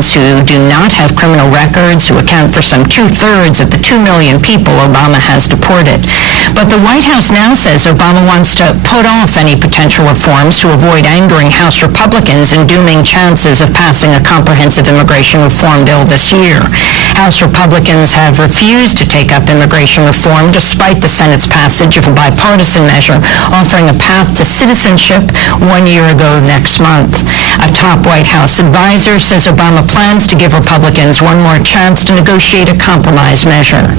Republicans who do not have criminal records, who account for some 2/3 of the 2 million people Obama has deported. But the White House now says Obama wants to put off any potential reforms to avoid angering House Republicans and dooming chances of passing a comprehensive immigration reform bill this year. House Republicans have refused to take up immigration reform despite the Senate's passage of a bipartisan measure offering a path to citizenship 1 year ago next month. A top White House advisor says Obama plans to give Republicans one more chance to negotiate a compromise measure.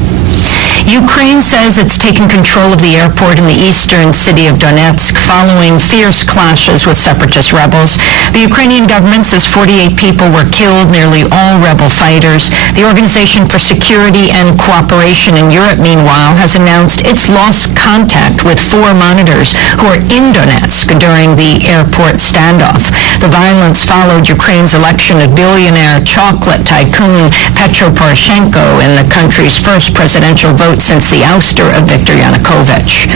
Ukraine says it's taken control of the airport in the eastern city of Donetsk following fierce clashes with separatist rebels. The Ukrainian government says 48 people were killed, nearly all rebel fighters. The Organization for Security and Cooperation in Europe, meanwhile, has announced it's lost contact with 4 monitors who are in Donetsk during the airport standoff. The violence followed Ukraine's election of billionaire chocolate tycoon Petro Poroshenko in the country's first presidential vote since the ouster of Viktor Yanukovych.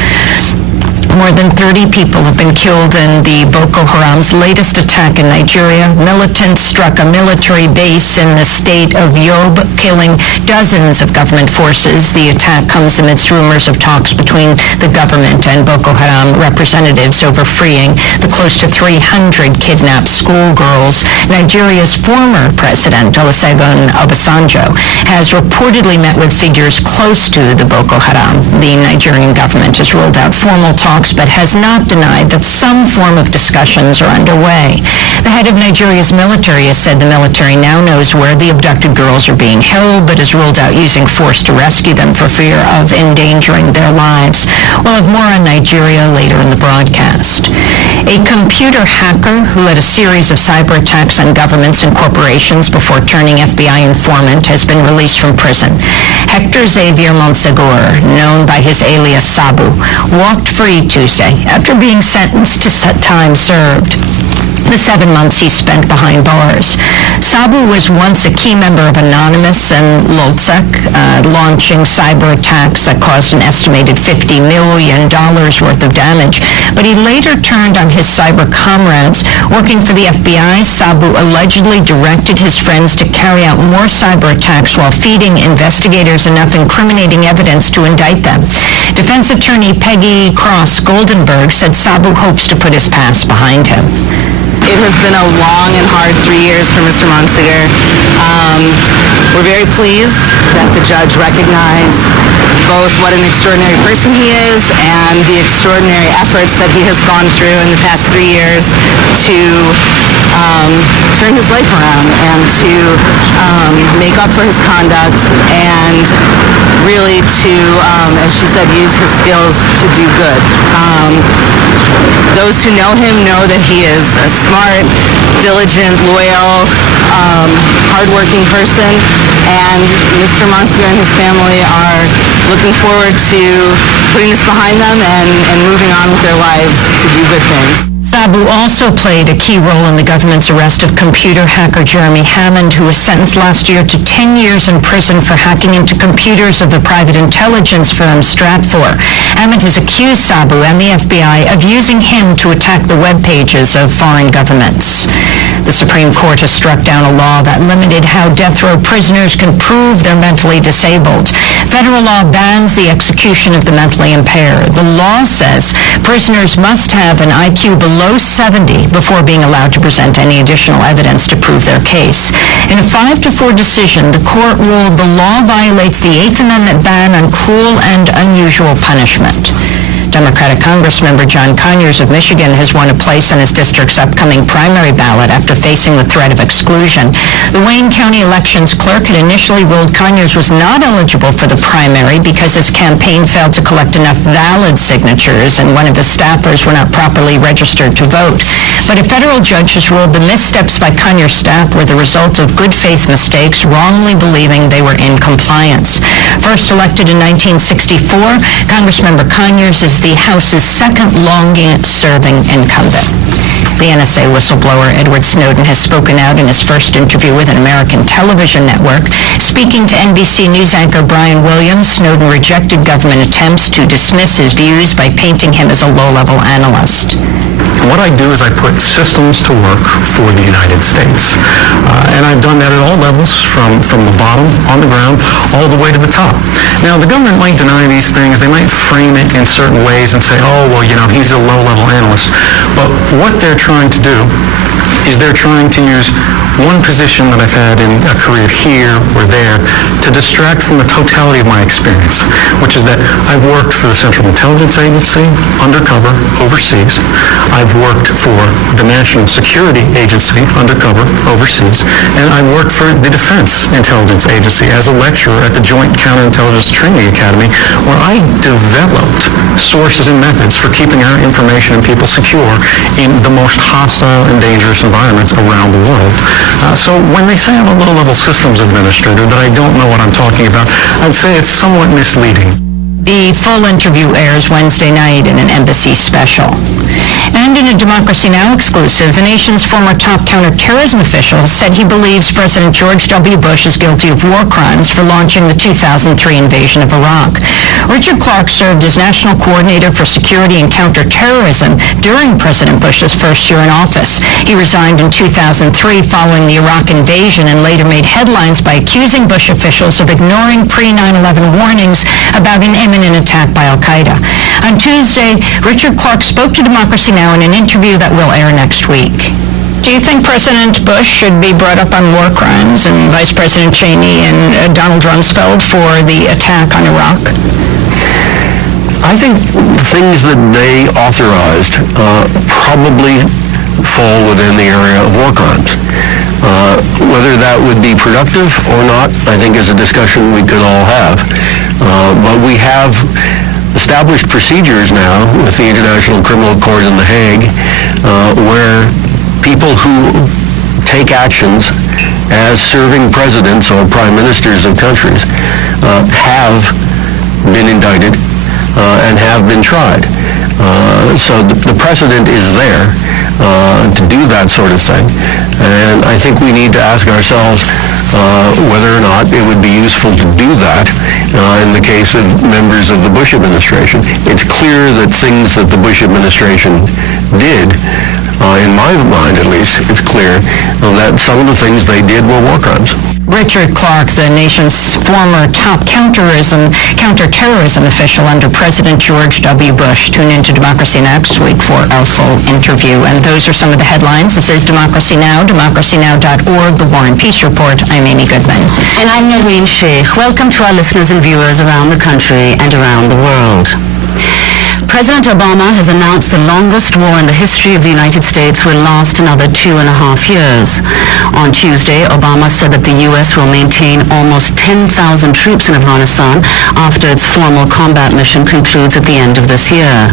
More than 30 people have been killed in the Boko Haram's latest attack in Nigeria. Militants struck a military base in the state of Yobe, killing dozens of government forces. The attack comes amidst rumors of talks between the government and Boko Haram representatives over freeing the close to 300 kidnapped schoolgirls. Nigeria's former president, Olusegun Obasanjo, has reportedly met with figures close to the Boko Haram. The Nigerian government has ruled out formal talks but has not denied that some form of discussions are underway. The head of Nigeria's military has said the military now knows where the abducted girls are being held, but has ruled out using force to rescue them for fear of endangering their lives. We'll have more on Nigeria later in the broadcast. A computer hacker who led a series of cyber attacks on governments and corporations before turning FBI informant has been released from prison. Hector Xavier Monsegur, known by his alias Sabu, walked free Tuesday after being sentenced to time served. The 7 months he spent behind bars. Sabu was once a key member of Anonymous and Lulzsec, launching cyber attacks that caused an estimated $50 million worth of damage. But he later turned on his cyber comrades. Working for the FBI, Sabu allegedly directed his friends to carry out more cyber attacks while feeding investigators enough incriminating evidence to indict them. Defense attorney Peggy Cross Goldenberg said Sabu hopes to put his past behind him. It has been a long and hard 3 years for Mr. Monsegur. We're very pleased that the judge recognized both what an extraordinary person he is and the extraordinary efforts that he has gone through in the past 3 years to turn his life around and to make up for his conduct and really to, as she said, use his skills to do good. Those who know him know that he is a smart, diligent, loyal, hardworking person, and Mr. Monsegur and his family are looking forward to putting this behind them and moving on with their lives to do good things. Sabu also played a key role in the government's arrest of computer hacker Jeremy Hammond, who was sentenced last year to 10 years in prison for hacking into computers of the private intelligence firm Stratfor. Hammond has accused Sabu and the FBI of using him to attack the web pages of foreign governments. The Supreme Court has struck down a law that limited how death row prisoners can prove they're mentally disabled. Federal law bans the execution of the mentally impaired. The law says prisoners must have an IQ below 70 before being allowed to present any additional evidence to prove their case. In a 5-4 decision, the court ruled the law violates the 8th Amendment ban on cruel and unusual punishment. Democratic Congressmember John Conyers of Michigan has won a place on his district's upcoming primary ballot after facing the threat of exclusion. The Wayne County Elections clerk had initially ruled Conyers was not eligible for the primary because his campaign failed to collect enough valid signatures and one of his staffers were not properly registered to vote. But a federal judge has ruled the missteps by Conyers' staff were the result of good faith mistakes, wrongly believing they were in compliance. First elected in 1964, Congressmember Conyers is the House's second longest-serving incumbent. The NSA whistleblower Edward Snowden has spoken out in his first interview with an American television network. Speaking to NBC News anchor Brian Williams, Snowden rejected government attempts to dismiss his views by painting him as a low-level analyst. What I do is I put systems to work for the United States. And I've done that at all levels, from the bottom, on the ground, all the way to the top. Now, the government might deny these things. They might frame it in certain ways and say, oh, well, he's a low-level analyst. But what they're trying to do is they're trying to use one position that I've had in a career here or there to distract from the totality of my experience, which is that I've worked for the Central Intelligence Agency, undercover, overseas. I've worked for the National Security Agency, undercover, overseas. And I've worked for the Defense Intelligence Agency as a lecturer at the Joint Counterintelligence Training Academy, where I developed sources and methods for keeping our information and people secure in the most hostile and dangerous environments around the world. So when they say I'm a low-level systems administrator, that I don't know what I'm talking about, I'd say it's somewhat misleading. The full interview airs Wednesday night in an embassy special. And in a Democracy Now! Exclusive, the nation's former top counterterrorism official said he believes President George W. Bush is guilty of war crimes for launching the 2003 invasion of Iraq. Richard Clark served as National Coordinator for Security and Counterterrorism during President Bush's first year in office. He resigned in 2003 following the Iraq invasion and later made headlines by accusing Bush officials of ignoring pre-9/11 warnings about an imminent attack by al-Qaeda. On Tuesday, Richard Clark spoke to Democracy Now! In an interview that will air next week. Do you think President Bush should be brought up on war crimes and Vice President Cheney and Donald Rumsfeld for the attack on Iraq? I think things that they authorized probably fall within the area of war crimes. Whether that would be productive or not, I think is a discussion we could all have. But we have established procedures now with the International Criminal Court in The Hague where people who take actions as serving presidents or prime ministers of countries have been indicted and have been tried. So the precedent is there to do that sort of thing. And I think we need to ask ourselves whether or not it would be useful to do that in the case of members of the Bush administration. It's clear that things that the Bush administration did, in my mind at least, it's clear that some of the things they did were war crimes. Richard Clark, the nation's former top counterterrorism official under President George W. Bush. Tune into Democracy next week for our full interview. And those are some of the headlines. This is Democracy Now!, democracynow.org, The War and Peace Report. I'm Amy Goodman. And I'm Noreen Sheikh. Welcome to our listeners and viewers around the country and around the world. President Obama has announced the longest war in the history of the United States will last another 2.5 years. On Tuesday, Obama said that the U.S. will maintain almost 10,000 troops in Afghanistan after its formal combat mission concludes at the end of this year.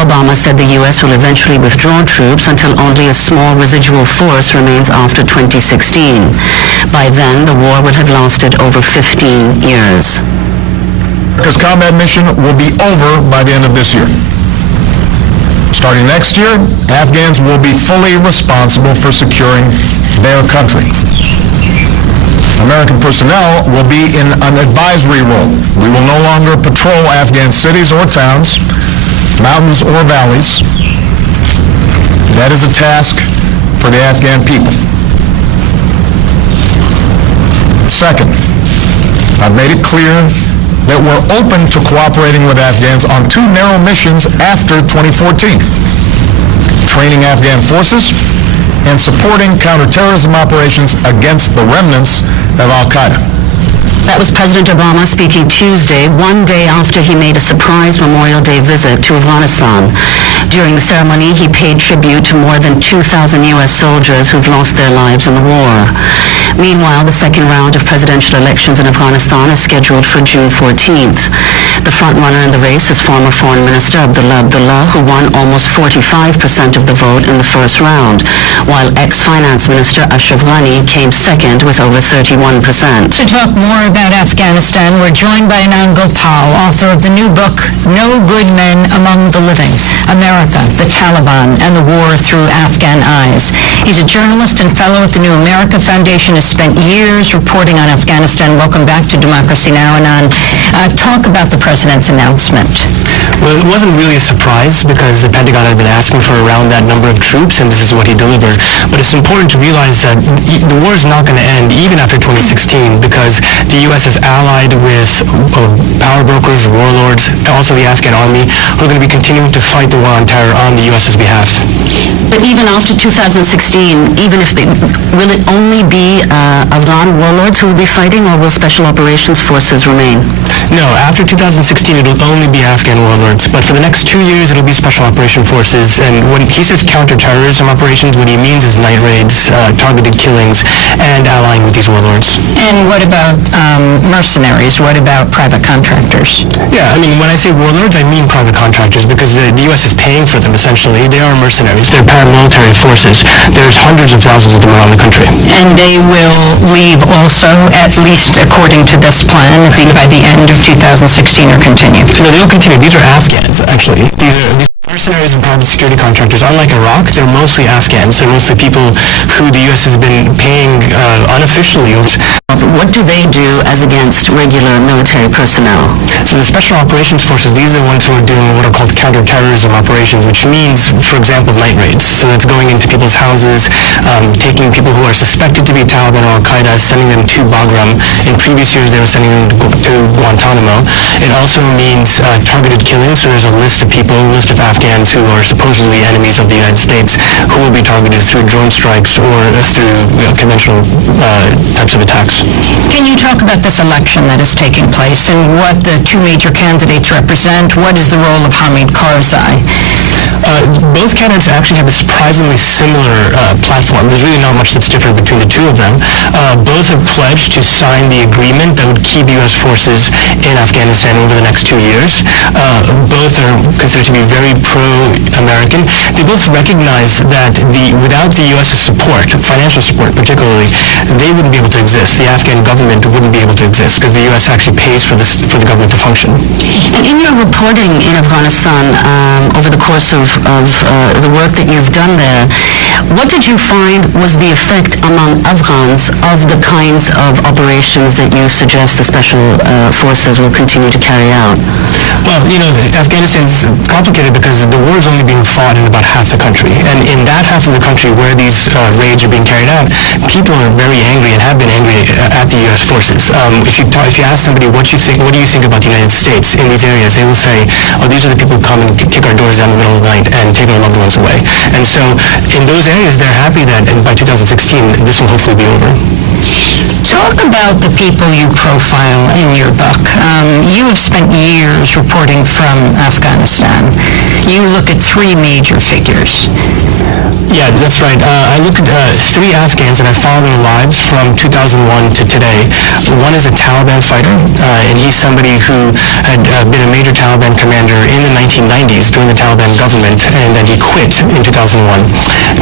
Obama said the U.S. will eventually withdraw troops until only a small residual force remains after 2016. By then, the war will have lasted over 15 years. America's combat mission will be over by the end of this year. Starting next year, Afghans will be fully responsible for securing their country. American personnel will be in an advisory role. We will no longer patrol Afghan cities or towns, mountains or valleys. That is a task for the Afghan people. Second, I've made it clear that we're open to cooperating with Afghans on two narrow missions after 2014. Training Afghan forces and supporting counterterrorism operations against the remnants of al-Qaeda. That was President Obama speaking Tuesday, one day after he made a surprise Memorial Day visit to Afghanistan. During the ceremony, he paid tribute to more than 2,000 U.S. soldiers who've lost their lives in the war. Meanwhile, the second round of presidential elections in Afghanistan is scheduled for June 14th. The frontrunner in the race is former Foreign Minister Abdullah Abdullah, who won almost 45% of the vote in the first round, while ex-Finance Minister Ashraf Ghani came second with over 31%. To talk more about Afghanistan, we're joined by Anand Gopal, author of the new book, No Good Men Among the Living, America, the Taliban, and the War Through Afghan Eyes. He's a journalist and fellow at the New America Foundation, has spent years reporting on Afghanistan. Welcome back to Democracy Now! Anand. Talk about the president's announcement. Well, it wasn't really a surprise because the Pentagon had been asking for around that number of troops, and this is what he delivered. But it's important to realize that the war is not going to end even after 2016 because the U.S. is allied with power brokers, warlords, and also the Afghan army, who are going to be continuing to fight the war on terror on the U.S.'s behalf. But even after 2016, even if will it only be Afghan warlords who will be fighting, or will Special Operations Forces remain? No, after 2016 it'll only be Afghan warlords, but for the next 2 years it'll be Special Operation Forces, and when he says counterterrorism operations, what he means is night raids, targeted killings, and allying with these warlords. And what about mercenaries? What about private contractors? Yeah, I mean, when I say warlords, I mean private contractors, because the U.S. is paying for them, essentially. They are mercenaries. They're paramilitary forces. There's hundreds of thousands of them around the country. And they will leave also, at least according to this plan, by the end of 2016 or continue? No, they'll continue. These are Afghans, actually. These mercenaries and private security contractors, unlike Iraq, they're mostly Afghans. They're mostly people who the U.S. has been paying unofficially. What do they do as against regular military personnel? So the Special Operations Forces, these are the ones who are doing what are called counterterrorism operations, which means, for example, night raids. So that's going into people's houses, taking people who are suspected to be Taliban or Al-Qaeda, sending them to Bagram. In previous years, they were sending them to Guantanamo. It also means targeted killings. So there's a list of people, a list of Afghans who are supposedly enemies of the United States who will be targeted through drone strikes or through conventional types of attacks. Can you talk about this election that is taking place and what the two major candidates represent? What is the role of Hamid Karzai? Both candidates actually have a surprisingly similar platform. There's really not much that's different between the two of them. Both have pledged to sign the agreement that would keep U.S. forces in Afghanistan over the next 2 years. Both are considered to be very pro-American. They both recognize that without the U.S.'s support, financial support particularly, they wouldn't be able to exist. The Afghan government wouldn't be able to exist because the U.S. actually pays for the government to function. And in your reporting in Afghanistan over the course of the work that you've done there, what did you find was the effect among Afghans of the kinds of operations that you suggest the Special Forces will continue to carry out? Well, Afghanistan's complicated because the war is only being fought in about half the country. And in that half of the country where these raids are being carried out, people are very angry and have been angry at the U.S. forces. If you ask somebody what do you think about the United States in these areas, they will say, oh, these are the people who come and kick our doors down in the middle of the night and take our loved ones away. And so in those areas, they're happy that by 2016, this will hopefully be over. Talk about the people you profile in your book. You have spent years reporting from Afghanistan. You look at three major figures. Yeah, that's right. I look at 3 Afghans and I follow their lives from 2001 to today. One is a Taliban fighter, and he's somebody who had been a major Taliban commander in the 1990s during the Taliban government, and then he quit in 2001.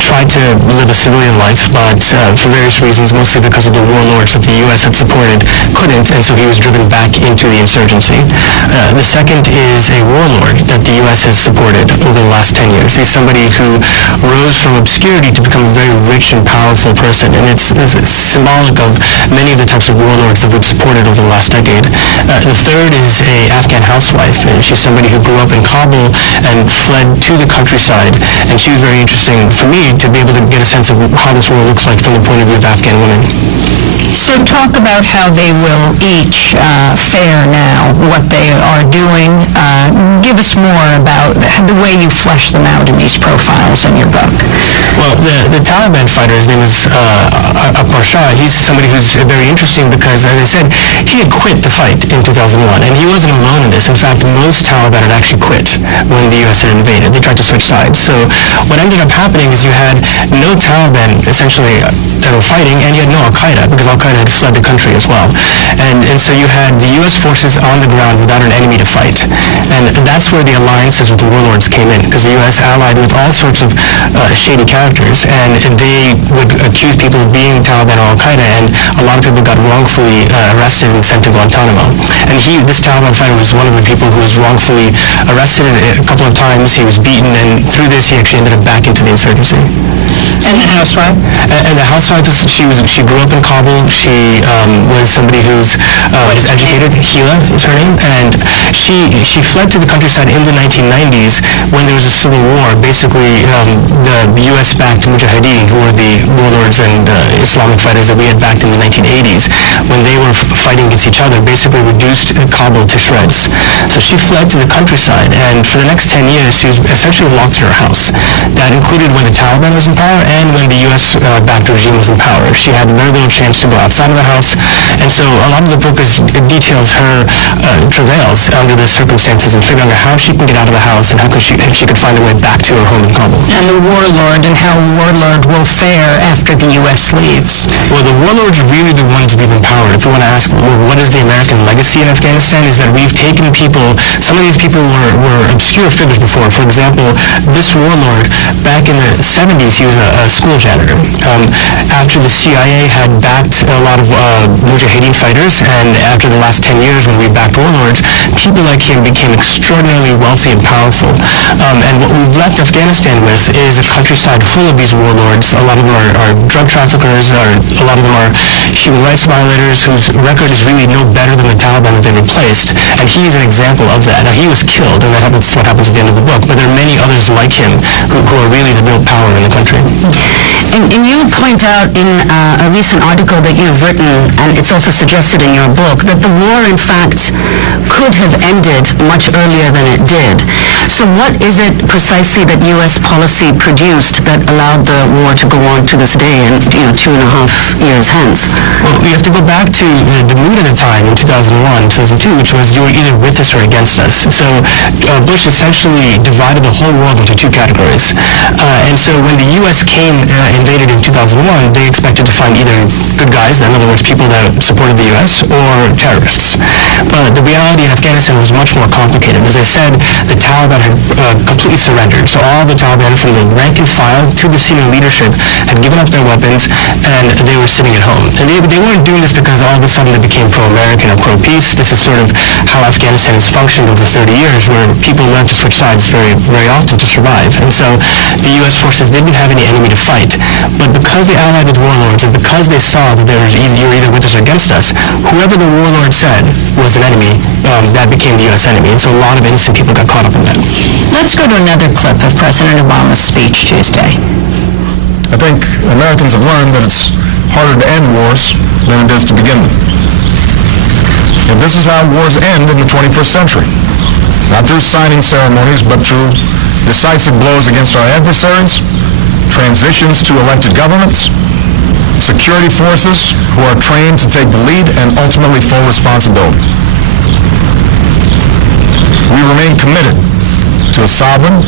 Tried to live a civilian life, but for various reasons, mostly because of the warlords that the U.S. had supported, couldn't, and so he was driven back into the insurgency. The second is a warlord that the U.S. has supported over the last 10 years. He's somebody who rose from obscurity to become a very rich and powerful person, and it's symbolic of many of the types of warlords that we've supported over the last decade. The third is a Afghan housewife, and she's somebody who grew up in Kabul and fled to the countryside, and she was very interesting for me to be able to get a sense of how this world looks like from the point of view of Afghan women. So talk about how they will each fare now, what they are doing. Give us more about the way you flesh them out in these profiles in your book. Well, the Taliban fighter, his name is Akbar Shah. He's somebody who's very interesting because, as I said, he had quit the fight in 2001, and he wasn't alone in this. In fact, most Taliban had actually quit when the U.S. had invaded. They tried to switch sides. So what ended up happening is you had no Taliban, essentially, that were fighting, and you had no Al-Qaeda, because Al-Qaeda had fled the country as well. And so you had the U.S. forces on the ground without an enemy to fight. And that's where the alliances with the warlords came in, because the U.S. allied with all sorts of shady characters, and they would accuse people of being Taliban or Al-Qaeda, and a lot of people got wrongfully arrested and sent to Guantanamo. And this Taliban fighter was one of the people who was wrongfully arrested a couple of times. He was beaten, and through this he actually ended up back into the insurgency. And the housewife? And the housewife, she grew up in Kabul. She was somebody who's was educated. Hila is her name. And she fled to the countryside in the 1990s when there was a civil war. Basically, the U.S.-backed Mujahideen, who were the warlords and Islamic fighters that we had backed in the 1980s, when they were fighting against each other, basically reduced Kabul to shreds. So she fled to the countryside, and for the next 10 years, she was essentially locked in her house. That included when the Taliban was in power and when the U.S.-backed regime was in power. She had very little chance to go outside of the house, and so a lot of the book details her travails under the circumstances and figuring out how she can get out of the house and how she could find her way back to her home in Kabul. And the warlord, and how a warlord will fare after the U.S. leaves. Well, the warlords are really the ones we've empowered. If you want to ask, well, what is the American legacy in Afghanistan, is that we've taken people, some of these people were obscure figures before. For example, this warlord, back in the 70s, he was a school janitor. After the CIA had backed a lot of Mujahideen fighters, and after the last 10 years when we backed warlords, people like him became extraordinarily wealthy and powerful. And what we've left Afghanistan with is a countryside full of these warlords. A lot of them are drug traffickers, a lot of them are human rights violators whose record is really no better than the Taliban that they replaced. And he's an example of that. Now, he was killed, and that's what happens at the end of the book, but there are many others like him who are really the real power in the country. And you point out in a recent article that you've written, and it's also suggested in your book, that the war, in fact, could have ended much earlier than it did. So what is it precisely that U.S. policy produced that allowed the war to go on to this day and, 2.5 years hence? Well, we have to go back to the mood at the time in 2001, 2002, which was you were either with us or against us. So Bush essentially divided the whole world into two categories. And so when the U.S. invaded in 2001, they expected to find either good guys, in other words, people that supported the U.S., or terrorists. But the reality in Afghanistan was much more complicated. As I said, the Taliban had completely surrendered. So all the Taliban, from the rank and file to the senior leadership, had given up their weapons, and they were sitting at home. And they weren't doing this because all of a sudden they became pro-American or pro-peace. This is sort of how Afghanistan has functioned over 30 years, where people learn to switch sides very, very often to survive. And so the U.S. forces didn't have any enemy to fight. But because they allied with warlords, and because they saw that you were either with us or against us, whoever the warlord said was an enemy, that became the U.S. enemy. And so a lot of innocent people got caught up in that. Let's go to another clip of President Obama's speech Tuesday. I think Americans have learned that it's harder to end wars than it is to begin them. And this is how wars end in the 21st century. Not through signing ceremonies, but through decisive blows against our adversaries, transitions to elected governments, security forces who are trained to take the lead, and ultimately full responsibility. We remain committed to a sovereign,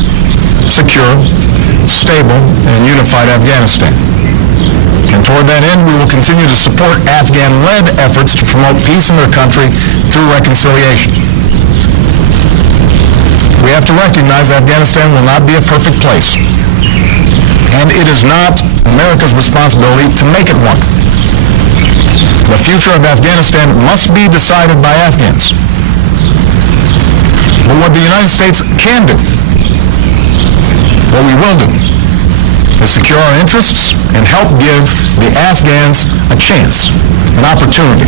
secure, stable, and unified Afghanistan. And toward that end, we will continue to support Afghan-led efforts to promote peace in their country through reconciliation. We have to recognize Afghanistan will not be a perfect place. And it is not America's responsibility to make it one. The future of Afghanistan must be decided by Afghans. But what the United States can do, what we will do, is secure our interests and help give the Afghans a chance, an opportunity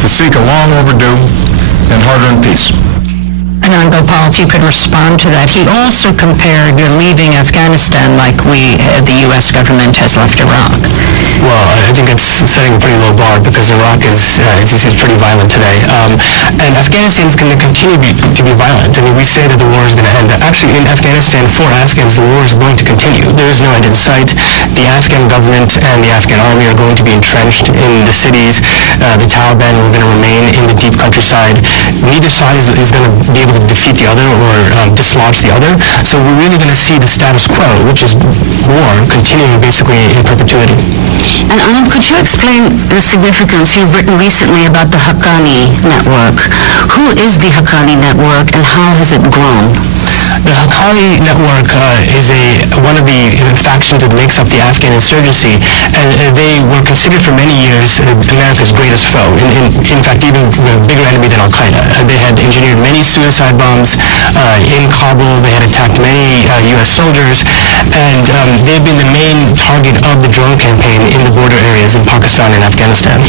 to seek a long overdue and hard-earned peace. Anand Gopal, if you could respond to that. He also compared leaving Afghanistan like the U.S. government has left Iraq. Well, I think it's setting a pretty low bar because Iraq is, as you said, pretty violent today. And Afghanistan is going to continue to be violent. I mean, we say that the war is going to end. Actually, in Afghanistan, for Afghans, the war is going to continue. There is no end in sight. The Afghan government and the Afghan army are going to be entrenched in the cities. The Taliban are going to remain in the deep countryside. Neither side is going to be able to defeat the other or dislodge the other. So we're really going to see the status quo, which is war, continuing basically in perpetuity. And Anand, could you explain the significance you've written recently about the Haqqani Network? Who is the Haqqani Network and how has it grown? The Haqqani Network is one of the factions that makes up the Afghan insurgency, and they were considered for many years America's greatest foe. In fact, even a bigger enemy than Al-Qaeda. They had engineered many suicide bombs in Kabul. They had attacked many U.S. soldiers, and they've been the main target of the drone campaign in the border areas in Pakistan and Afghanistan.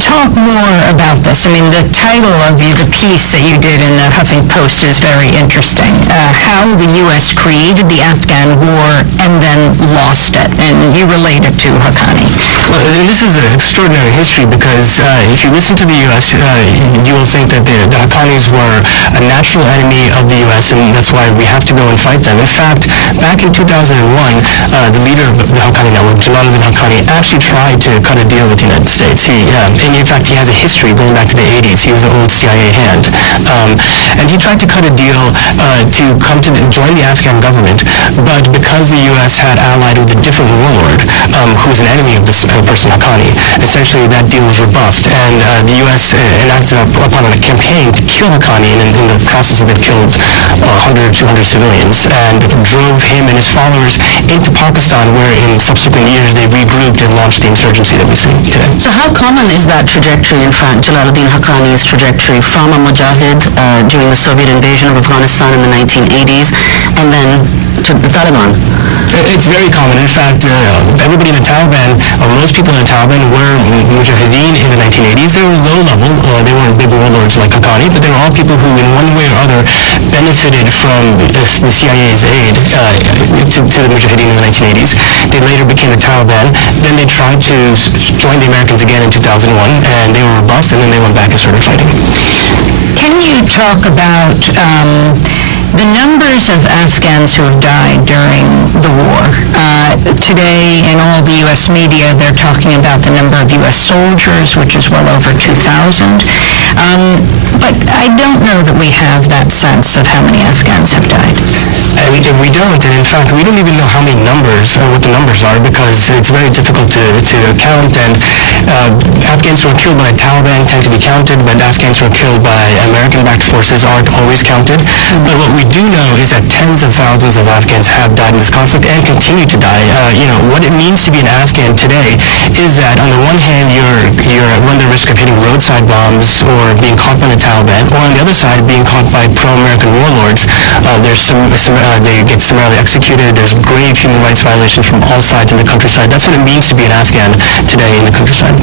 talk more about this. I mean, the title of the piece that you did in the Huffington Post is very interesting. How the U.S. created the Afghan war and then lost it. And you relate it to Haqqani. Well, and this is an extraordinary history because if you listen to the U.S., you will think that the Haqqanis were a natural enemy of the U.S., and that's why we have to go and fight them. In fact, back in 2001, the leader of the Haqqani network, Jalaluddin Haqqani, actually tried to cut a deal with the United States. And in fact, he has a history going back to the 80s. He was an old CIA hand. And he tried to cut a deal to come to join the Afghan government, but because the U.S. had allied with a different warlord, who was an enemy of this person, Haqqani, essentially that deal was rebuffed, and the U.S. enacted upon a campaign to kill Haqqani, and in the process of it killed 100 or 200 civilians, and drove him and his followers into Pakistan, where in subsequent years they regrouped and launched the insurgency that we see today. So how common is that trajectory, in fact, Jalaluddin Haqqani's trajectory from a mujahid during the Soviet invasion of Afghanistan in the 1980s and then to the Taliban? It's very common. In fact, everybody in the Taliban, or most people in the Taliban, were mujahideen in the 1980s. They were low level. They weren't big warlords like Haqqani, but they were all people who, in one way or other, benefited from the CIA's aid to the mujahideen in the 1980s. They later became the Taliban. Then they tried to join the Americans again in 2001, and they were rebuffed, and then they went back and started fighting. Can you talk about the numbers of Afghans who have died during the war? Today, in all the U.S. media, they're talking about the number of U.S. soldiers, which is well over 2,000. But I don't know that we have that sense of how many Afghans have died. We don't, and in fact, we don't even know how many numbers, what the numbers are, because it's very difficult to count, and Afghans who are killed by the Taliban tend to be counted, but Afghans who are killed by American-backed forces aren't always counted. But what we do know is that tens of thousands of Afghans have died in this conflict and continue to die. What it means to be an Afghan today is that on the one hand, you're run the risk of hitting roadside bombs or being caught by the Taliban, or on the other side, being caught by pro-American warlords. They get summarily executed. There's grave human rights violations from all sides in the countryside. That's what it means to be an Afghan today in the countryside.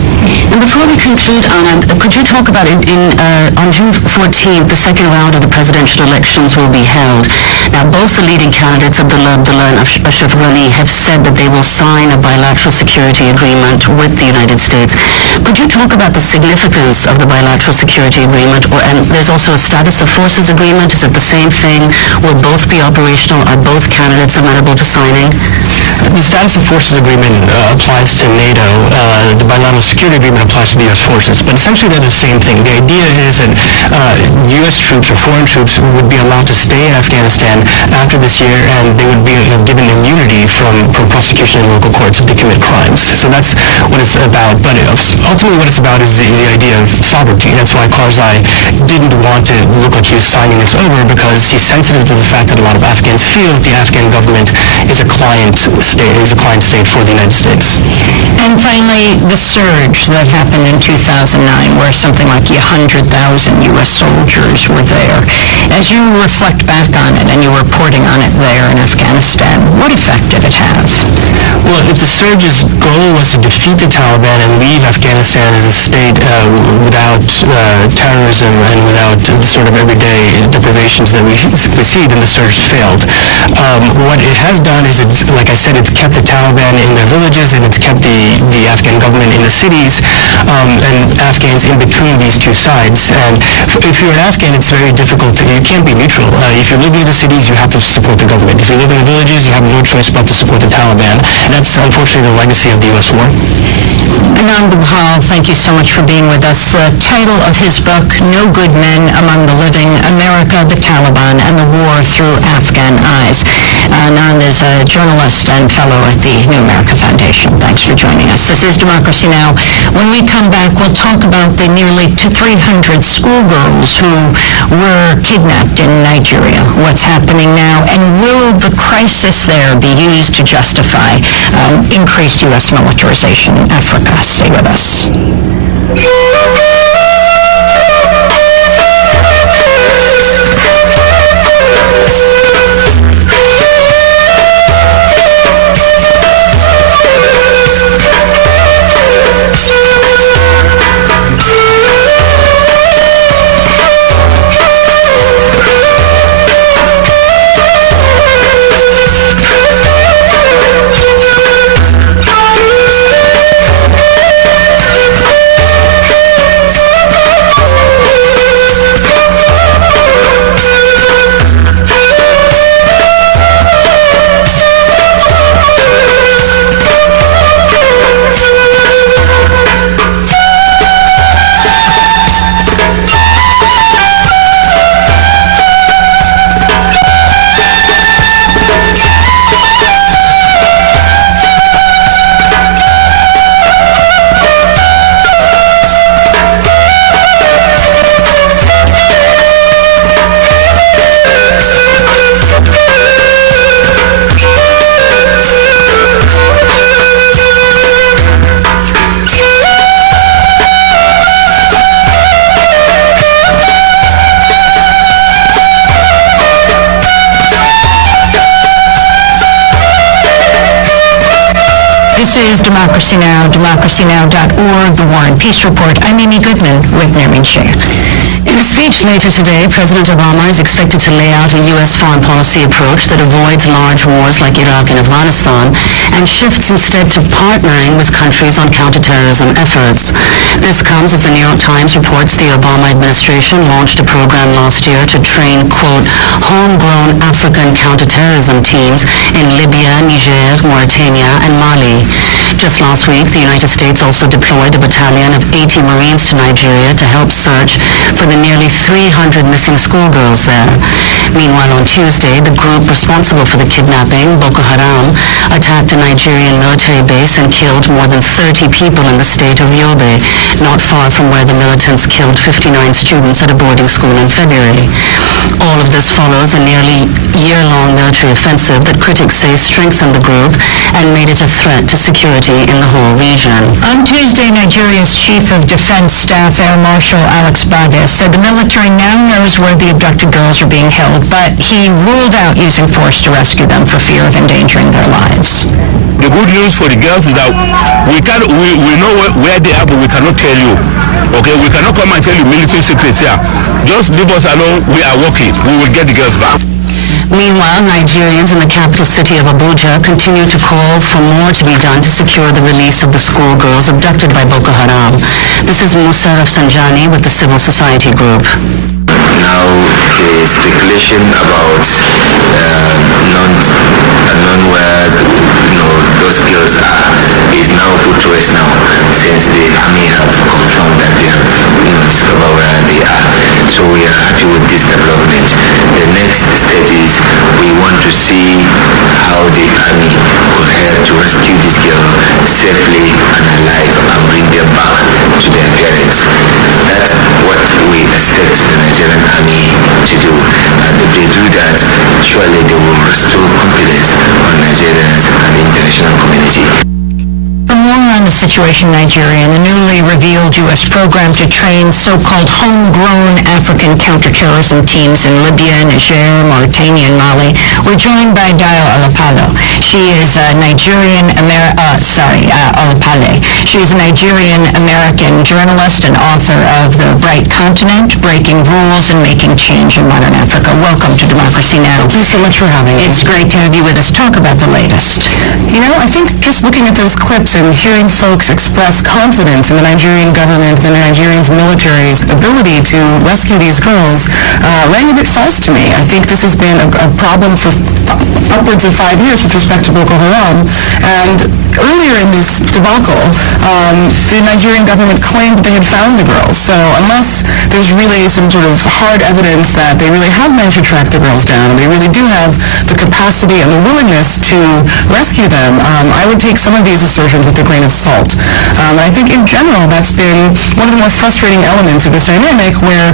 And before we conclude, Anand, could you talk about on June 14th, the second round of the presidential elections will be held. Now, both the leading candidates, Abdullah Abdullah and Ashraf Ghani, have said that they will sign a bilateral security agreement with the United States. Could you talk about the significance of the bilateral security agreement? And there's also a status of forces agreement. Is it the same thing? Will both be operational? Are both candidates amenable to signing? The status of forces agreement applies to NATO. The bilateral security agreement applies to the U.S. forces. But essentially they're the same thing. The idea is that U.S. troops or foreign troops would be allowed to stay in Afghanistan after this year, and they would be given immunity from prosecution in local courts if they commit crimes. So that's what it's about. But ultimately what it's about is the idea of sovereignty. That's why Karzai didn't want to look like he was signing this over, because he's sensitive to the fact that a lot of Afghans feel that the Afghan government is a client state for the United States. And finally, the surge that happened in 2009, where something like 100,000 U.S. soldiers were there. As you reflect back on it, and you're reporting on it there in Afghanistan, what effect did it have? Well, if the surge's goal was to defeat the Taliban and leave Afghanistan as a state without terrorism and without the sort of everyday deprivations that we see, then the surge failed. What it has done is, like I said, it's kept the Taliban in their villages, and it's kept the Afghan government in the cities, and Afghans in between these two sides. And if you're an Afghan, it's very difficult you can't be neutral. If you're living in the cities, you have to support the government. If you live in the villages, you have no choice but to support the Taliban. That's unfortunately the legacy of the U.S. war. Anand Bahal, thank you so much for being with us. The title of his book, No Good Men Among the Living, America, the Taliban, and the War Through Afghan Eyes. Anand is a journalist and fellow at the New America Foundation. Thanks for joining us. This is Democracy Now! When we come back, we'll talk about the nearly 300 schoolgirls who were kidnapped in Nigeria. What's happening now, and will the crisis there be used to justify increased U.S. militarization in Africa? Stay with us. This is Democracy Now!, democracynow.org, The War and Peace Report. I'm Amy Goodman with Nermeen Sheikh. In a speech later today, President Obama is expected to lay out a U.S. foreign policy approach that avoids large wars like Iraq and Afghanistan and shifts instead to partnering with countries on counterterrorism efforts. This comes as the New York Times reports the Obama administration launched a program last year to train, quote, homegrown African counterterrorism teams in Libya, Niger, Mauritania, and Mali. Just last week, the United States also deployed a battalion of 80 Marines to Nigeria to help search for the nearly 300 missing schoolgirls there. Meanwhile, on Tuesday, the group responsible for the kidnapping, Boko Haram, attacked a Nigerian military base and killed more than 30 people in the state of Yobe, not far from where the militants killed 59 students at a boarding school in February. All of this follows a nearly year-long military offensive that critics say strengthened the group and made it a threat to security in the whole region. On Tuesday, Nigeria's Chief of Defense Staff Air Marshal Alex Bade said the military now knows where the abducted girls are being held, but he ruled out using force to rescue them for fear of endangering their lives. The good news for the girls is that we know where they are, but we cannot tell you. Okay, we cannot come and tell you military secrets here. Just leave us alone. We are working. We will get the girls back. Meanwhile, Nigerians in the capital city of Abuja continue to call for more to be done to secure the release of the schoolgirls abducted by Boko Haram. This is Musa Rafsanjani with the Civil Society Group. Now the speculation about unknown where those girls are is now put to rest now, since the army have confirmed that they have discovered where they are. So we are happy with this development. The next stage is we want to see how the army will help to rescue this girl safely and alive and bring them back to their parents. That's what we expect the Nigerian army to do. And if they do that, surely they will restore confidence on Nigerians and the international community. For more on the situation in Nigeria and the newly revealed U.S. program to train so-called homegrown African counterterrorism teams in Libya, Niger, Mauritania, and Mali, we're joined by Dayo Alapalo. She is a Alapale. She is a Nigerian-American journalist and author of The Bright Continent, Breaking Rules and Making Change in Modern Africa. Welcome to Democracy Now! Thank you so much for having me. It's great to have you with us. Talk about the latest. You know, I think just looking at those clips and hearing folks express confidence in the Nigerian government and the Nigerian military's ability to rescue these girls rang a bit false to me. I think this has been a problem for upwards of 5 years with respect to Boko Haram. And earlier in this debacle, the Nigerian government claimed that they had found the girls. So unless there's really some sort of hard evidence that they really have managed to track the girls down and they really do have the capacity and the willingness to rescue them, I would take some of these assertions with a grain of salt. And I think in general that's been one of the more frustrating elements of this dynamic where,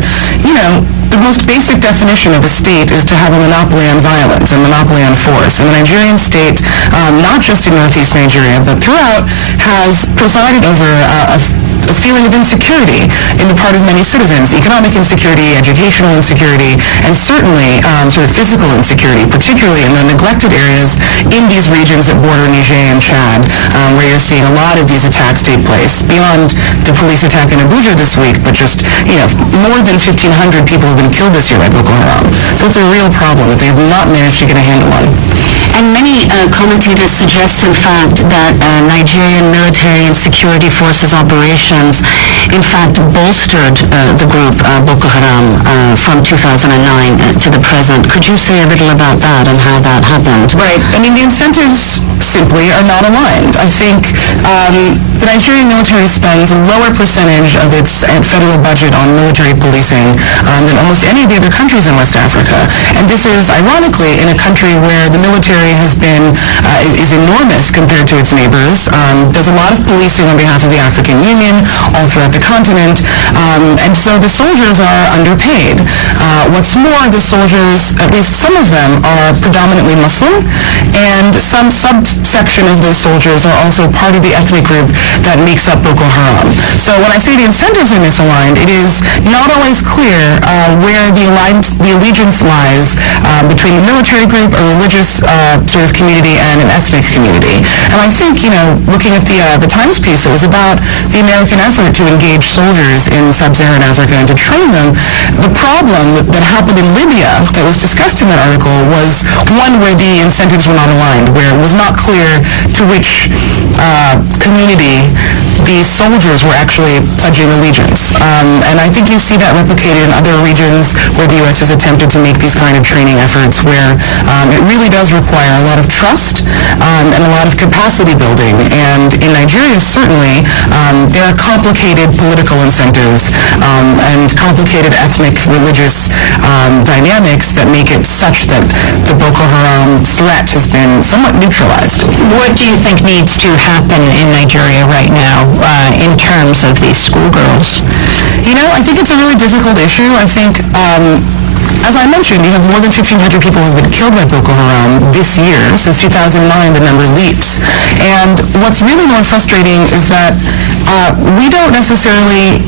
the most basic definition of a state is to have a monopoly on violence and monopoly on force. And the Nigerian state, not just in northeast Nigeria, but throughout, has presided over a feeling of insecurity in the part of many citizens, economic insecurity, educational insecurity, and certainly sort of physical insecurity, particularly in the neglected areas in these regions that border Niger and Chad, where you're seeing a lot of these attacks take place, beyond the police attack in Abuja this week, but just, more than 1,500 people have been killed this year by Boko Haram. So it's a real problem that they have not managed to get a handle on. And many commentators suggest, in fact, that Nigerian military and security forces operations, in fact, bolstered the group Boko Haram from 2009 to the present. Could you say a little about that and how that happened? Right. I mean, the incentives simply are not aligned. I think the Nigerian military spends a lower percentage of its federal budget on military policing than almost any of the other countries in West Africa. And this is, ironically, in a country where the military has been, is enormous compared to its neighbors, does a lot of policing on behalf of the African Union, all throughout the continent, and so the soldiers are underpaid. What's more, the soldiers, at least some of them, are predominantly Muslim, and some subsection of those soldiers are also part of the ethnic group that makes up Boko Haram. So when I say the incentives are misaligned, it is not always clear where the the allegiance lies between the military group, a religious sort of community, and an ethnic community. And I think, looking at the Times piece, it was about the American effort to engage soldiers in sub-Saharan Africa and to train them. The problem that happened in Libya that was discussed in that article was one where the incentives were not aligned, where it was not clear to which community the soldiers were actually pledging allegiance. And I think you see that replicated in other regions where the U.S. has attempted to make these kind of training efforts where it really does require a lot of trust and a lot of capacity building. And in Nigeria, certainly, there are complicated political incentives and complicated ethnic, religious dynamics that make it such that the Boko Haram threat has been somewhat neutralized. What do you think needs to happen in Nigeria right now in terms of these schoolgirls? I think it's a really difficult issue. I think, as I mentioned, you have more than 1,500 people who have been killed by Boko Haram this year. Since 2009, the number leaps. And what's really more frustrating is that we don't necessarily...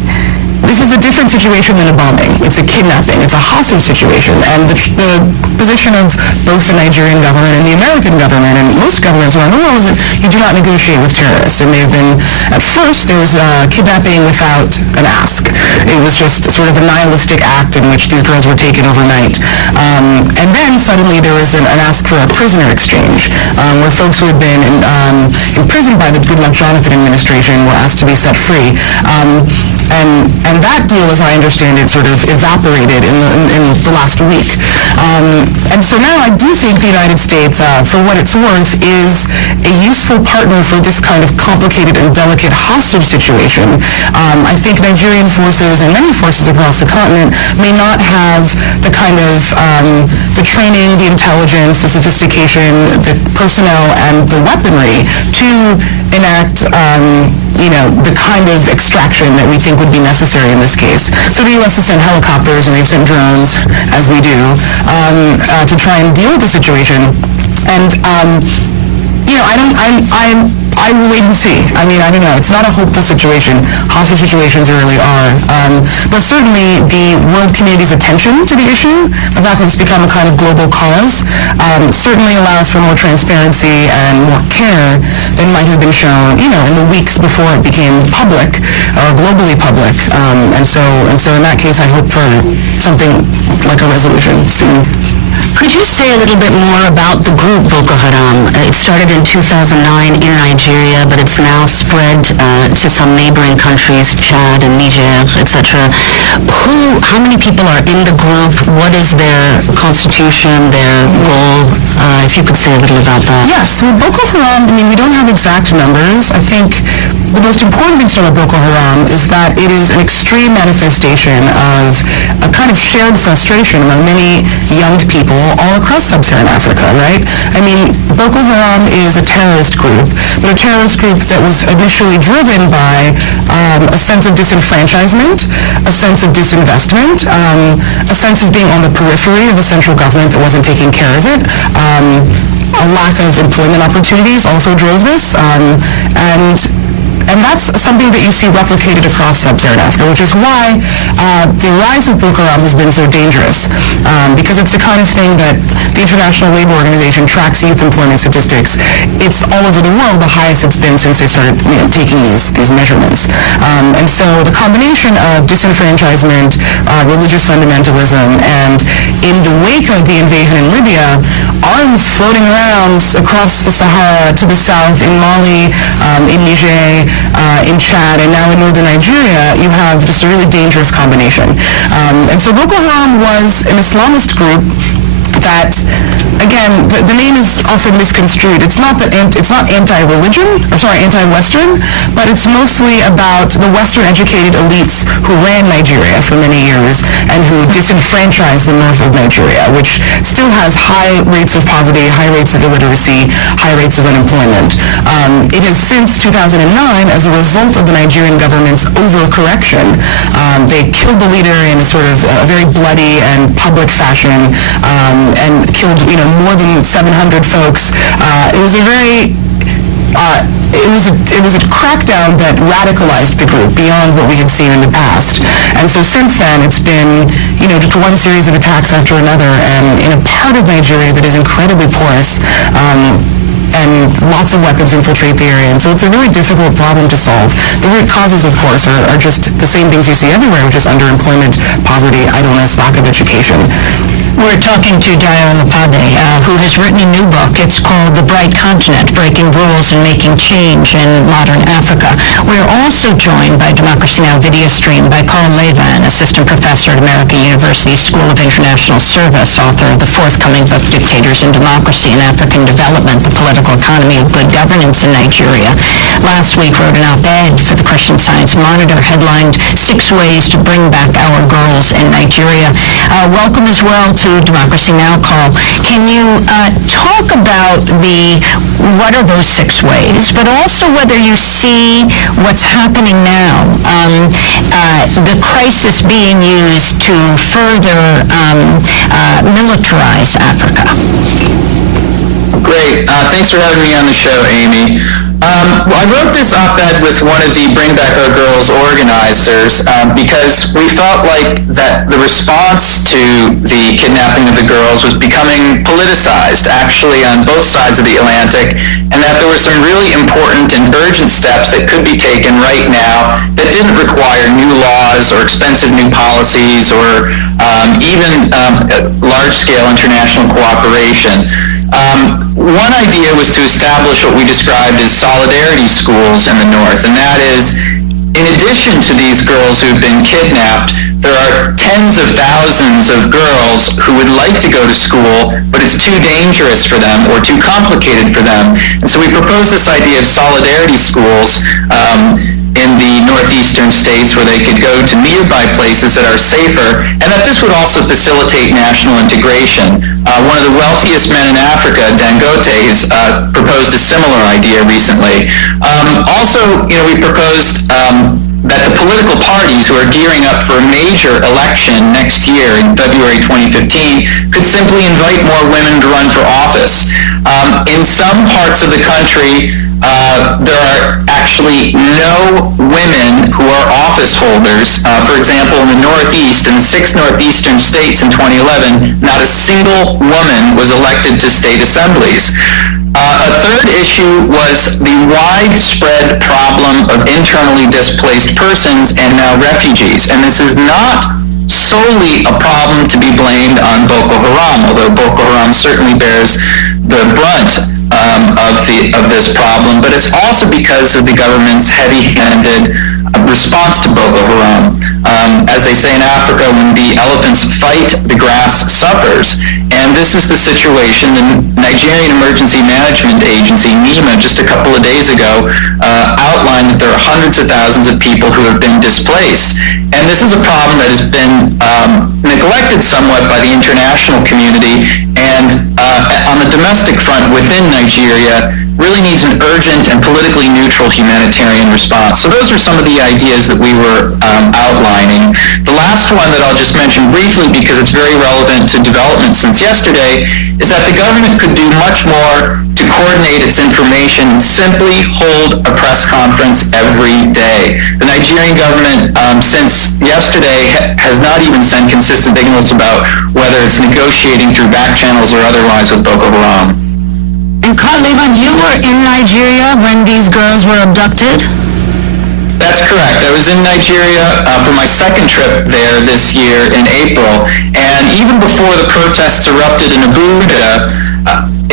This is a different situation than a bombing. It's a kidnapping. It's a hostage situation. And the position of both the Nigerian government and the American government and most governments around the world is that you do not negotiate with terrorists. And they've been, at first, there was kidnapping without an ask. It was just sort of a nihilistic act in which these girls were taken overnight. And then suddenly there was an ask for a prisoner exchange, where folks who had been imprisoned by the Goodluck Jonathan administration were asked to be set free. And that deal, as I understand it, sort of evaporated in the last week. And so now I do think the United States, for what it's worth, is a useful partner for this kind of complicated and delicate hostage situation. I think Nigerian forces and many forces across the continent may not have the kind of the training, the intelligence, the sophistication, the personnel, and the weaponry to enact the kind of extraction that we think would be necessary in this case. So the U.S. has sent helicopters and they've sent drones, as we do, to try and deal with the situation. And I will wait and see. I don't know. It's not a hopeful situation. Hostage situations really are. But certainly the world community's attention to the issue, the fact that it's become a kind of global cause, certainly allows for more transparency and more care than might have been shown, in the weeks before it became public or globally public. And so in that case, I hope for something like a resolution soon. Could you say a little bit more about the group Boko Haram? It started in 2009 in Nigeria, but it's now spread to some neighboring countries, Chad and Niger, etc. How many people are in the group? What is their constitution, their goal? If you could say a little about that. Yes, well, Boko Haram, we don't have exact numbers. I think the most important thing to know about Boko Haram is that it is an extreme manifestation of a kind of shared frustration among many young people all across sub-Saharan Africa, right? Boko Haram is a terrorist group, but a terrorist group that was initially driven by a sense of disenfranchisement, a sense of disinvestment, a sense of being on the periphery of a central government that wasn't taking care of it. A lack of employment opportunities also drove this, and that's something that you see replicated across sub-Saharan Africa, which is why the rise of Boko Haram has been so dangerous, because it's the kind of thing that the International Labour Organization tracks youth employment statistics. It's all over the world the highest it's been since they started taking these measurements. And so the combination of disenfranchisement, religious fundamentalism, and in the wake of the invasion in Libya, arms floating around across the Sahara to the south in Mali, in Niger, in Chad, and now in northern Nigeria, you have just a really dangerous combination. And so Boko Haram was an Islamist group that, again, the name is often misconstrued. It's not anti-religion, anti-Western, but it's mostly about the Western-educated elites who ran Nigeria for many years and who disenfranchised the north of Nigeria, which still has high rates of poverty, high rates of illiteracy, high rates of unemployment. It has since 2009, as a result of the Nigerian government's overcorrection, they killed the leader in a sort of a very bloody and public fashion, and killed more than 700 folks. It was a very it was a crackdown that radicalized the group beyond what we had seen in the past. And so since then, it's been, just one series of attacks after another, and in a part of Nigeria that is incredibly porous, and lots of weapons infiltrate the area. And so it's a really difficult problem to solve. The root causes, of course, are just the same things you see everywhere, which is underemployment, poverty, idleness, lack of education. We're talking to Dayo Lapade, who has written a new book. It's called The Bright Continent, Breaking Rules and Making Change in Modern Africa. We're also joined by Democracy Now! Video Stream by Carl Levin, Assistant Professor at American University School of International Service, author of the forthcoming book, Dictators in Democracy and African Development, The Political Economy of Good Governance in Nigeria. Last week wrote an op-ed for the Christian Science Monitor, headlined 6 Ways to Bring Back Our Girls in Nigeria. Welcome as well to Democracy Now! Carl. Can you talk about what are those 6 ways, but also whether you see what's happening now, the crisis being used to further militarize Africa? Great. Thanks for having me on the show, Amy. I wrote this op-ed with one of the Bring Back Our Girls organizers because we felt like that the response to the kidnapping of the girls was becoming politicized, actually, on both sides of the Atlantic, and that there were some really important and urgent steps that could be taken right now that didn't require new laws or expensive new policies or even large-scale international cooperation. One idea was to establish what we described as solidarity schools in the North, and that is, in addition to these girls who've been kidnapped, there are tens of thousands of girls who would like to go to school, but it's too dangerous for them or too complicated for them. And so we proposed this idea of solidarity schools in the northeastern states where they could go to nearby places that are safer, and that this would also facilitate national integration. One of the wealthiest men in Africa, Dangote, has proposed a similar idea recently. Also, we proposed that the political parties who are gearing up for a major election next year in February 2015 could simply invite more women to run for office. In some parts of the country, there are actually no women who are office holders. For example, in the Northeast, in the 6 northeastern states in 2011, not a single woman was elected to state assemblies. A third issue was the widespread problem of internally displaced persons and now refugees. And this is not solely a problem to be blamed on Boko Haram, although Boko Haram certainly bears the brunt of this problem, but it's also because of the government's heavy-handed response to Boko Haram. As they say in Africa, when the elephants fight, the grass suffers. And this is the situation. The Nigerian Emergency Management Agency, NEMA, just a couple of days ago, outlined that there are hundreds of thousands of people who have been displaced. And this is a problem that has been neglected somewhat by the international community, and on the domestic front within Nigeria, really needs an urgent and politically neutral humanitarian response. So those are some of the ideas that we were outlining. The last one that I'll just mention briefly, because it's very relevant to development since yesterday, is that the government could do much more to coordinate its information and simply hold a press conference every day. The Nigerian government, since yesterday, has not even sent consistent signals about whether it's negotiating through back channels or otherwise with Boko Haram. And Carl Levin, you were in Nigeria when these girls were abducted? That's correct. I was in Nigeria for my second trip there this year in April, and even before the protests erupted in Abuja,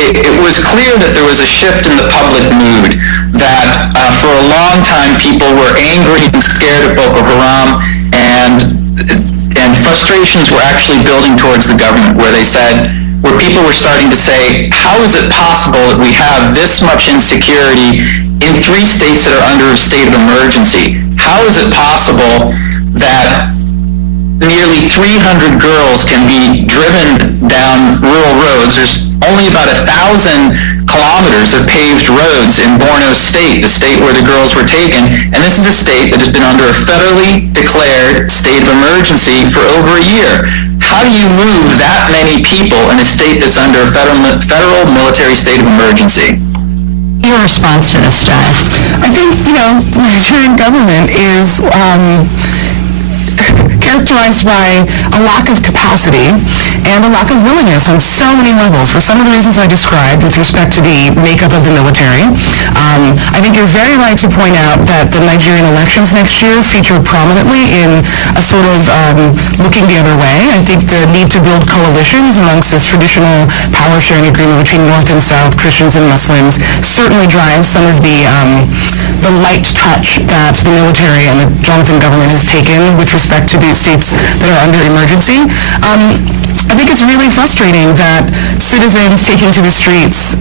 it was clear that there was a shift in the public mood, that for a long time people were angry and scared of Boko Haram, and frustrations were actually building towards the government, where people were starting to say, how is it possible that we have this much insecurity in 3 states that are under a state of emergency? How is it possible that nearly 300 girls can be driven down rural roads? There's only about 1,000 kilometers of paved roads in Borno State, the state where the girls were taken, and this is a state that has been under a federally declared state of emergency for over a year. How do you move that many people in a state that's under a federal military state of emergency? You your response to this, Jai? I think, the Nigerian government is characterized by a lack of capacity and a lack of willingness on so many levels for some of the reasons I described with respect to the makeup of the military. I think you're very right to point out that the Nigerian elections next year feature prominently in a sort of looking the other way. I think the need to build coalitions amongst this traditional power-sharing agreement between North and South, Christians and Muslims, certainly drives some of the light touch that the military and the Jonathan government has taken with respect to the states that are under emergency. I think it's really frustrating that citizens taking to the streets,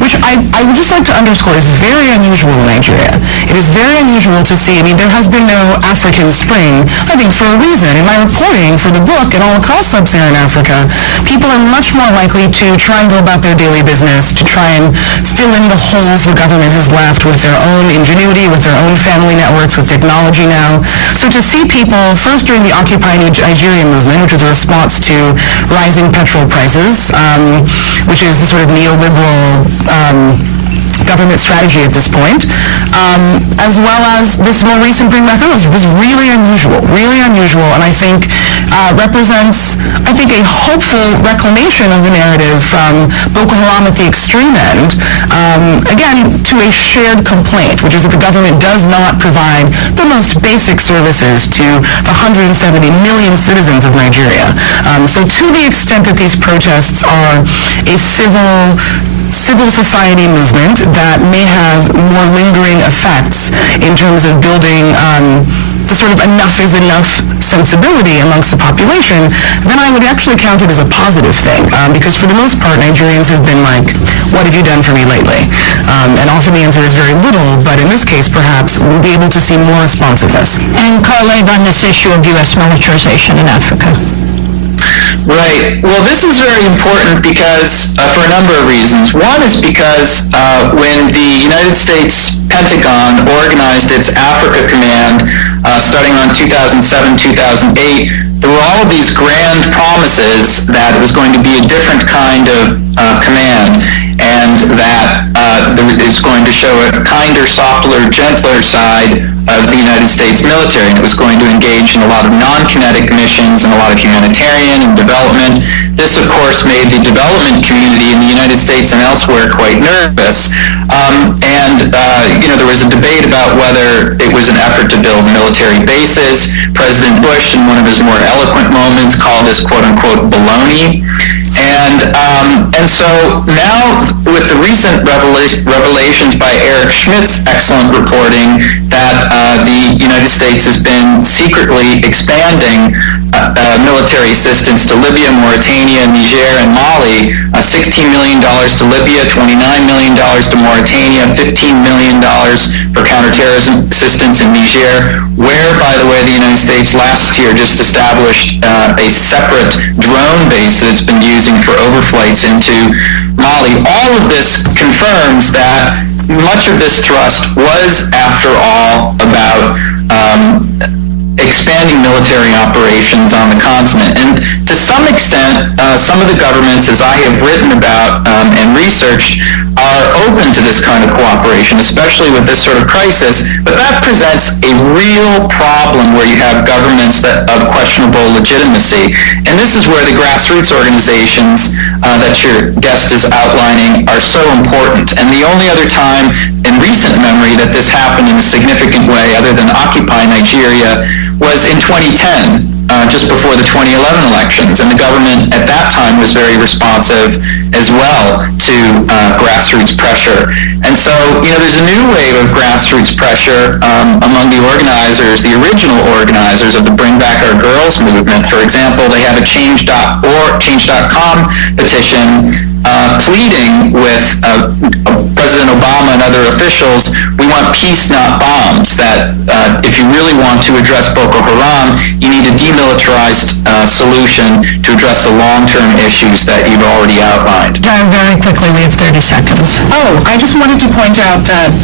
which I would just like to underscore is very unusual in Nigeria. It is very unusual to see. There has been no African Spring, I think, for a reason. In my reporting for the book and all across sub-Saharan Africa, people are much more likely to try and go about their daily business, to try and fill in the holes the government has left with their own ingenuity, with their own family networks, with technology now. So to see people, first during the Occupy Nigeria movement, which was a response to rising petrol prices, which is the sort of neoliberal government strategy at this point, as well as this more recent Bring Back Our Girls was really unusual, and I think represents, a hopeful reclamation of the narrative from Boko Haram at the extreme end, again, to a shared complaint, which is that the government does not provide the most basic services to the 170 million citizens of Nigeria. So to the extent that these protests are a civil society movement that may have more lingering effects in terms of building the sort of enough is enough sensibility amongst the population, then I would actually count it as a positive thing. Because for the most part, Nigerians have been like, what have you done for me lately? And often the answer is very little, but in this case, perhaps we'll be able to see more responsiveness. And Carl-Ave, on this issue of U.S. militarization in Africa. Right. Well, this is very important because, for a number of reasons. One is because when the United States Pentagon organized its Africa Command, starting on 2007-2008, there were all of these grand promises that it was going to be a different kind of command, and that it was going to show a kinder, softer, gentler side of the United States military, and it was going to engage in a lot of non-kinetic missions and a lot of humanitarian and development. This, of course, made the development community in the United States and elsewhere quite nervous. There was a debate about whether it was an effort to build military bases. President Bush, in one of his more eloquent moments, called this quote-unquote baloney. And so now, with the recent revelations by Eric Schmidt's excellent reporting that the United States has been secretly expanding military assistance to Libya, Mauritania, Niger, and Mali, $16 million to Libya, $29 million to Mauritania, $15 million for counterterrorism assistance in Niger, where, by the way, the United States last year just established a separate drone base that it's been using for overflights into Mali. All of this confirms that much of this thrust was, after all, about expanding military operations on the continent. And to some extent, some of the governments, as I have written about and researched, are open to this kind of cooperation, especially with this sort of crisis. But that presents a real problem where you have governments of questionable legitimacy. And this is where the grassroots organizations that your guest is outlining are so important. And the only other time in recent memory that this happened in a significant way, other than Occupy Nigeria, was in 2010, just before the 2011 elections. And the government at that time was very responsive as well to grassroots pressure. And so, there's a new wave of grassroots pressure among the organizers, the original organizers of the Bring Back Our Girls movement. For example, they have a Change.com petition pleading with President Obama and other officials, we want peace, not bombs, that if you really want to address Boko Haram, you need a demilitarized solution to address the long-term issues that you've already outlined. Very quickly, we have 30 seconds. I just wanted to point out that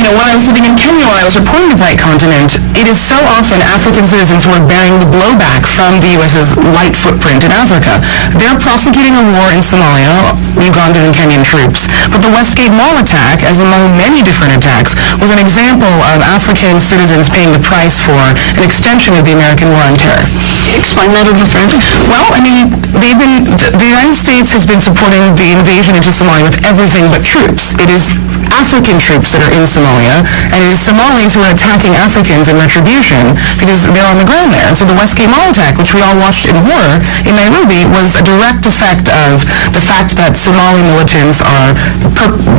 when I was living in Kenya, while I was reporting the Bright Continent, it is so often African citizens who are bearing the blowback from the U.S.'s light footprint in Africa. They're prosecuting a war in Somalia, Ugandan and Kenyan troops. But the Westgate Mall attack, as among many different attacks, was an example of African citizens paying the price for an extension of the American war on terror. Explain that a little further. Well, the United States has been supporting the invasion into Somalia with everything but troops. It is African troops that are in Somalia, and it is Somalis who are attacking Africans in retribution because they're on the ground there. And so the Westgate Mall attack, which we all watched in horror in Nairobi, was a direct effect of the fact that Somali militants are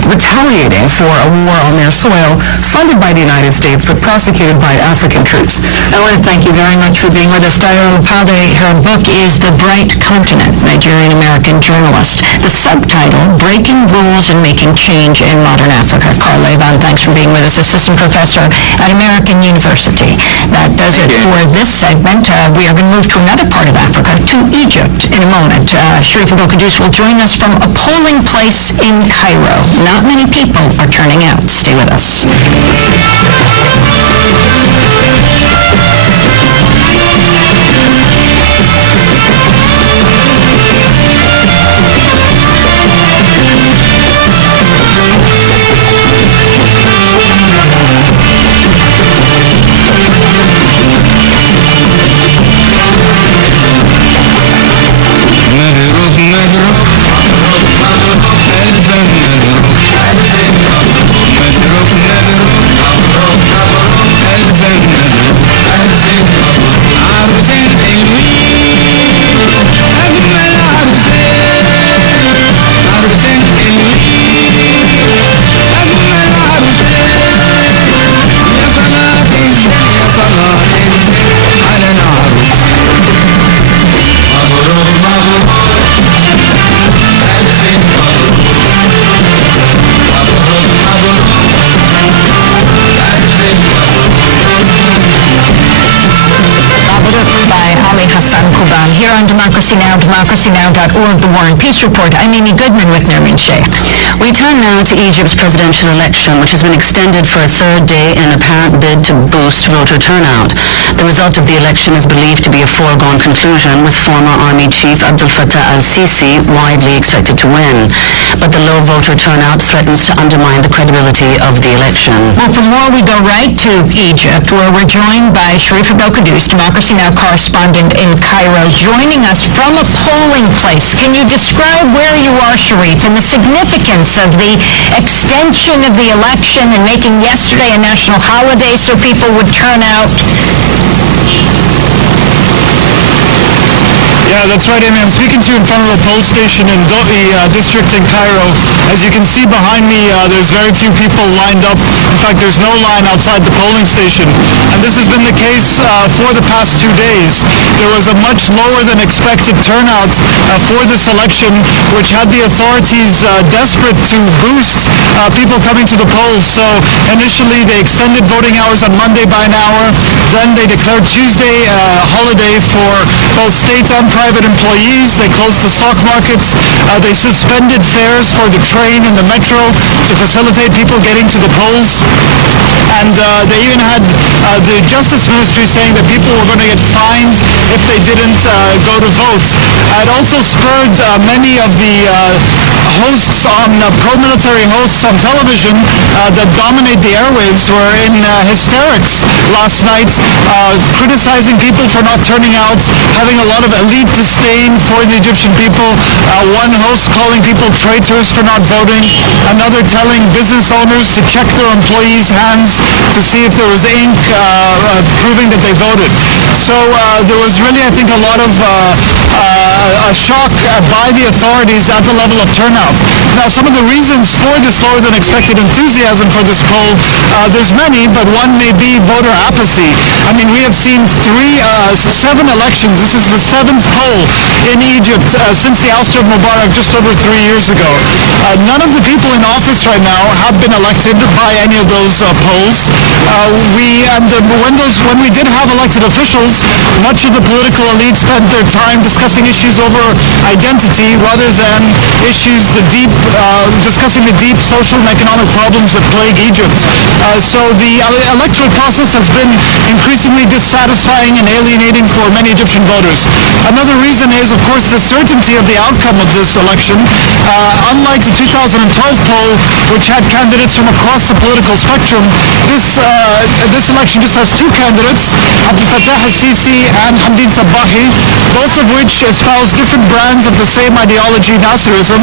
retaliating for a war on their soil funded by the United States but prosecuted by African troops. I want to thank you very much for being with us. Daira Lupade, her book is The Bright Continent, Nigerian-American journalist. The subtitle, Breaking Rules and Making Change in Modern Africa. Carl Levon, thanks for being with us, assistant professor at American University. That does it for this segment. We are going to move to another part of Africa, to Egypt, in a moment. Sharif Abdel-Qaddous will join us from a polling place in Cairo. Not many people are turning out. Stay with us. Here on Democracy Now!, democracynow.org, The War and Peace Report. I'm Amy Goodman with Nermin Sheikh. We turn now to Egypt's presidential election, which has been extended for a third day in an apparent bid to boost voter turnout. The result of the election is believed to be a foregone conclusion, with former Army Chief Abdel Fattah al-Sisi widely expected to win. But the low voter turnout threatens to undermine the credibility of the election. Well, for more, we go right to Egypt, where we're joined by Sharif Abdel-Qaddous, Democracy Now! Correspondent in Cairo, joining us from a polling place. Can you describe where you are, Sharif, and the significance of the extension of the election and making yesterday a national holiday so people would turn out? Yeah, that's right, Amy. I'm speaking to you in front of a poll station in Dohi district in Cairo. As you can see behind me, there's very few people lined up. In fact, there's no line outside the polling station. And this has been the case for the past 2 days. There was a much lower than expected turnout for this election, which had the authorities desperate to boost people coming to the polls. So initially, they extended voting hours on Monday by an hour. Then they declared Tuesday a holiday for both state and private employees. They closed the stock markets. They suspended fares for the train and the metro to facilitate people getting to the polls. And they even had the Justice Ministry saying that people were going to get fined if they didn't go to vote. It also spurred many of the hosts on pro-military hosts on television that dominate the airwaves were in hysterics last night, criticizing people for not turning out, having a lot of elite disdain for the Egyptian people. One host calling people traitors for not voting, another telling business owners to check their employees' hands to see if there was ink proving that they voted. So there was really, I think, a lot of a shock by the authorities at the level of turnout. Now, some of the reasons for this lower than expected enthusiasm for this poll, there's many, but one may be voter apathy. I mean, we have seen 7 elections. This is the 7th poll in Egypt since the ouster of Mubarak just over 3 years ago. None of the people in office right now have been elected by any of those polls. When we did have elected officials, much of the political elite spent their time discussing issues over identity rather than issues, the deep discussing the deep social and economic problems that plague Egypt. So the electoral process has been increasingly dissatisfying and alienating for many Egyptian voters. Another reason is, of course, the certainty of the outcome of this election. Unlike the 2012 poll, which had candidates from across the political spectrum, this election just has two candidates, Abdel Fattah al-Sisi and Hamdin Sabbahi, both of which espouse different brands of the same ideology, Nasserism.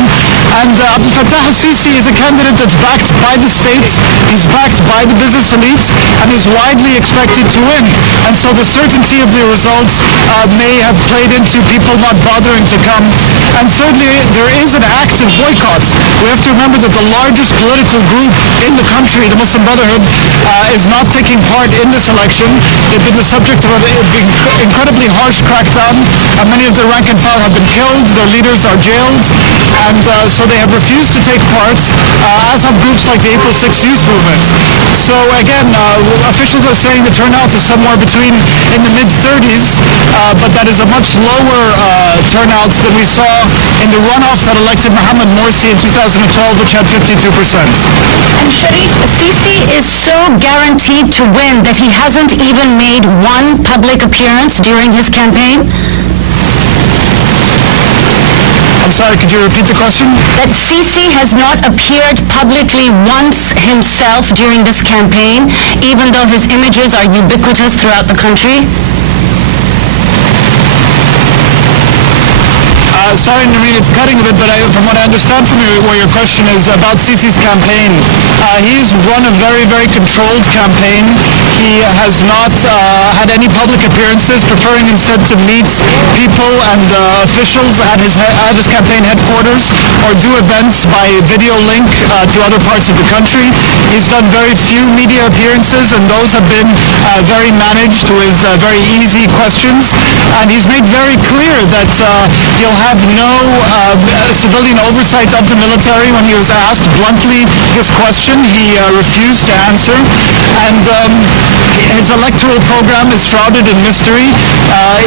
And Abdel Fattah al-Sisi is a candidate that's backed by the state, he's backed by the business elite, and is widely expected to win. And so the certainty of the results may have played into people not bothering to come. And thirdly, there is an active boycott. We have to remember that the largest political group in the country, the Muslim Brotherhood, is not taking part in this election. They've been the subject of an incredibly harsh crackdown. Many of their rank and file have been killed, their leaders are jailed, and so they have refused to take part, as have groups like the April 6th Youth Movement. So again, officials are saying the turnout is somewhere between in the mid-30s, but that is a much lower turnout than we saw in the runoff that elected Mohamed Morsi in 2012, which had 52%. And Sharif, Sisi is so guaranteed to win that he hasn't even made one public appearance during his campaign? I'm sorry, could you repeat the question? That Sisi has not appeared publicly once himself during this campaign, even though his images are ubiquitous throughout the country? Sorry, Noreen, it's cutting a bit, but from what I understand from you, what your question is about Sisi's campaign, he's run a very, very controlled campaign. He has not had any public appearances, preferring instead to meet people and officials at his campaign headquarters or do events by video link to other parts of the country. He's done very few media appearances, and those have been very managed with very easy questions. And he's made very clear that he'll have no civilian oversight of the military. When he was asked bluntly this question, he refused to answer. And his electoral program is shrouded in mystery.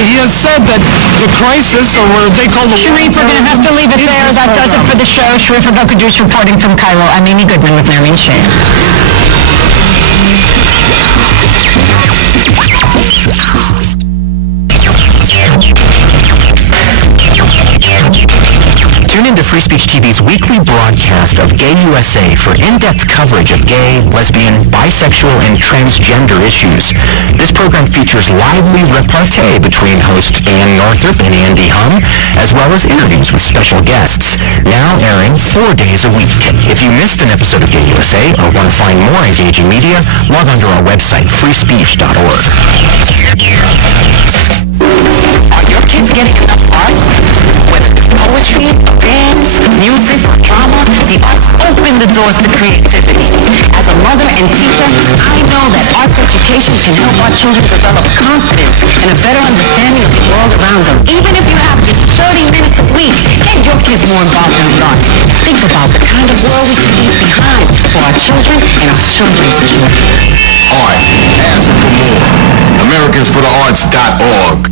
He has said that the crisis, or what they call the... Sharif, we're going to have to leave it there. That does it for the show. Sharif Abou-Kouddous reporting from Cairo. I'm Amy Goodman with Nermeen Sheikh. Tune into Free Speech TV's weekly broadcast of Gay USA for in-depth coverage of gay, lesbian, bisexual, and transgender issues. This program features lively repartee between host Ann Northrop and Andy Hum, as well as interviews with special guests, now airing 4 days a week. If you missed an episode of Gay USA or want to find more engaging media, log on to our website, freespeech.org. Are your kids getting enough art? Whether poetry, dance, music, or drama, the arts open the doors to creativity. As a mother and teacher, I know that arts education can help our children develop confidence and a better understanding of the world around them. Even if you have just 30 minutes a week, get your kids more involved in the arts. Think about the kind of world we can leave behind for our children and our children's children. Art. Ask for more. Americans4the Arts.org.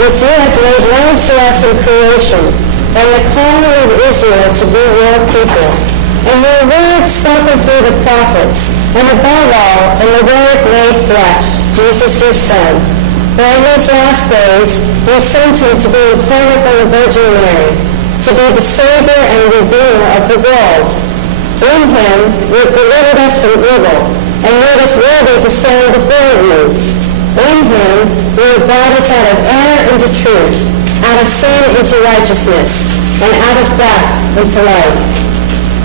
which you have made known to us in creation, and the calling of Israel to be your people, and your word spoken through the prophets, and above all, in the word made flesh, Jesus your Son, For in these last days, you sent him to be implanted from the Virgin Mary, to be the Savior and Redeemer of the world. In him, you have delivered us from evil, and made us worthy to stand before you. In him, you have brought us out of error into truth, out of sin into righteousness, and out of death into life.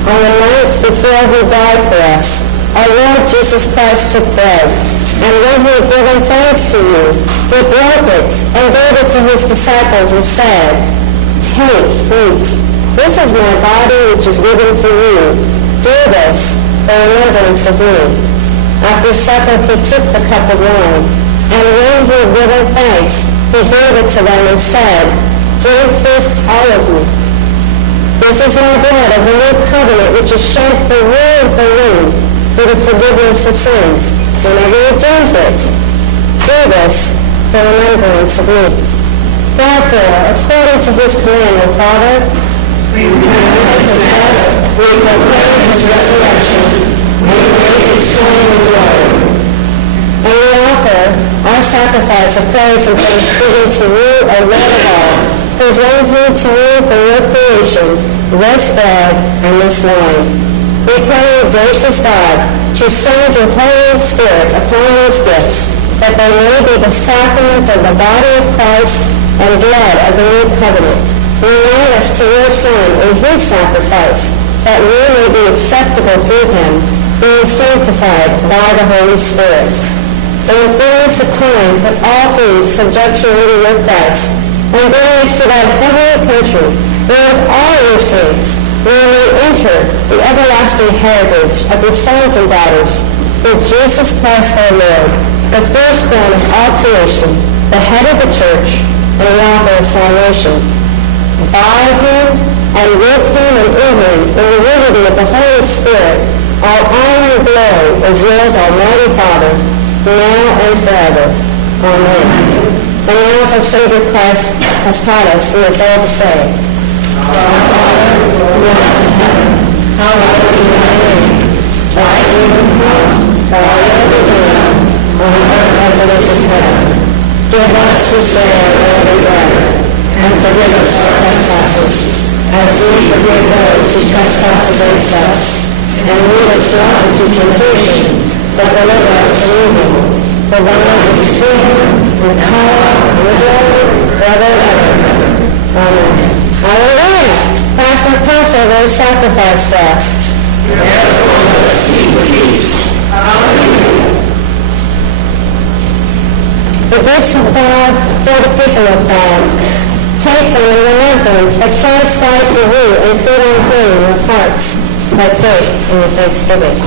On the night before he died for us, our Lord Jesus Christ took bread, and when he had given thanks to you, he broke it and gave it to his disciples and said, "Take, eat. This is my body which is given for you. Do this in remembrance of me." After supper he took the cup of wine, and when he had given thanks, he gave it to them and said, "Drink this, all of you. This is my blood of the new covenant which is shed for you and for me, for the forgiveness of sins. Whenever you drink it, do this for remembrance of me." Therefore, according to his command, O Father, we proclaim his death, we proclaim his resurrection, we wait his coming in glory. And we offer our sacrifice of praise and thanksgiving to you, O Lord of all, presenting to you for your creation this bread and this wine. We pray, O gracious God, to send your Holy Spirit upon these gifts, that they may be the sacrament of the body of Christ and blood of the new covenant. Unite us to your Son in his sacrifice, that we may be acceptable through him, being sanctified by the Holy Spirit. In the fullness of time, put all things subjection under your Christ, and bring us to that heavenly country, where with all your saints, we may enter the everlasting heritage of your sons and daughters, through Jesus Christ our Lord, the firstborn of all creation, the head of the church, and the author of salvation. By him, and with him, and in him, in the unity of the Holy Spirit, all honor and glory is yours, Almighty Father, now and forever. Amen. And now as our Savior Christ has taught us, we are bold to say, Our Father, who art in heaven, hallowed be thy name. Thy kingdom come, thy will be done, on earth as it is in heaven. Give us this day our daily bread, and forgive us our trespasses, as we forgive those who trespass against us. And lead us not into temptation, but deliver us from evil. For thine is the kingdom, and the power, and the glory, forever and ever. Amen. Hallelujah! Pastor Passover sacrifice for us. Therefore let us keep the feast. Hallelujah. The gifts of God for the people of God. Take them in remembrance that Christ died for you, and put on him in your hearts by faith and thanksgiving.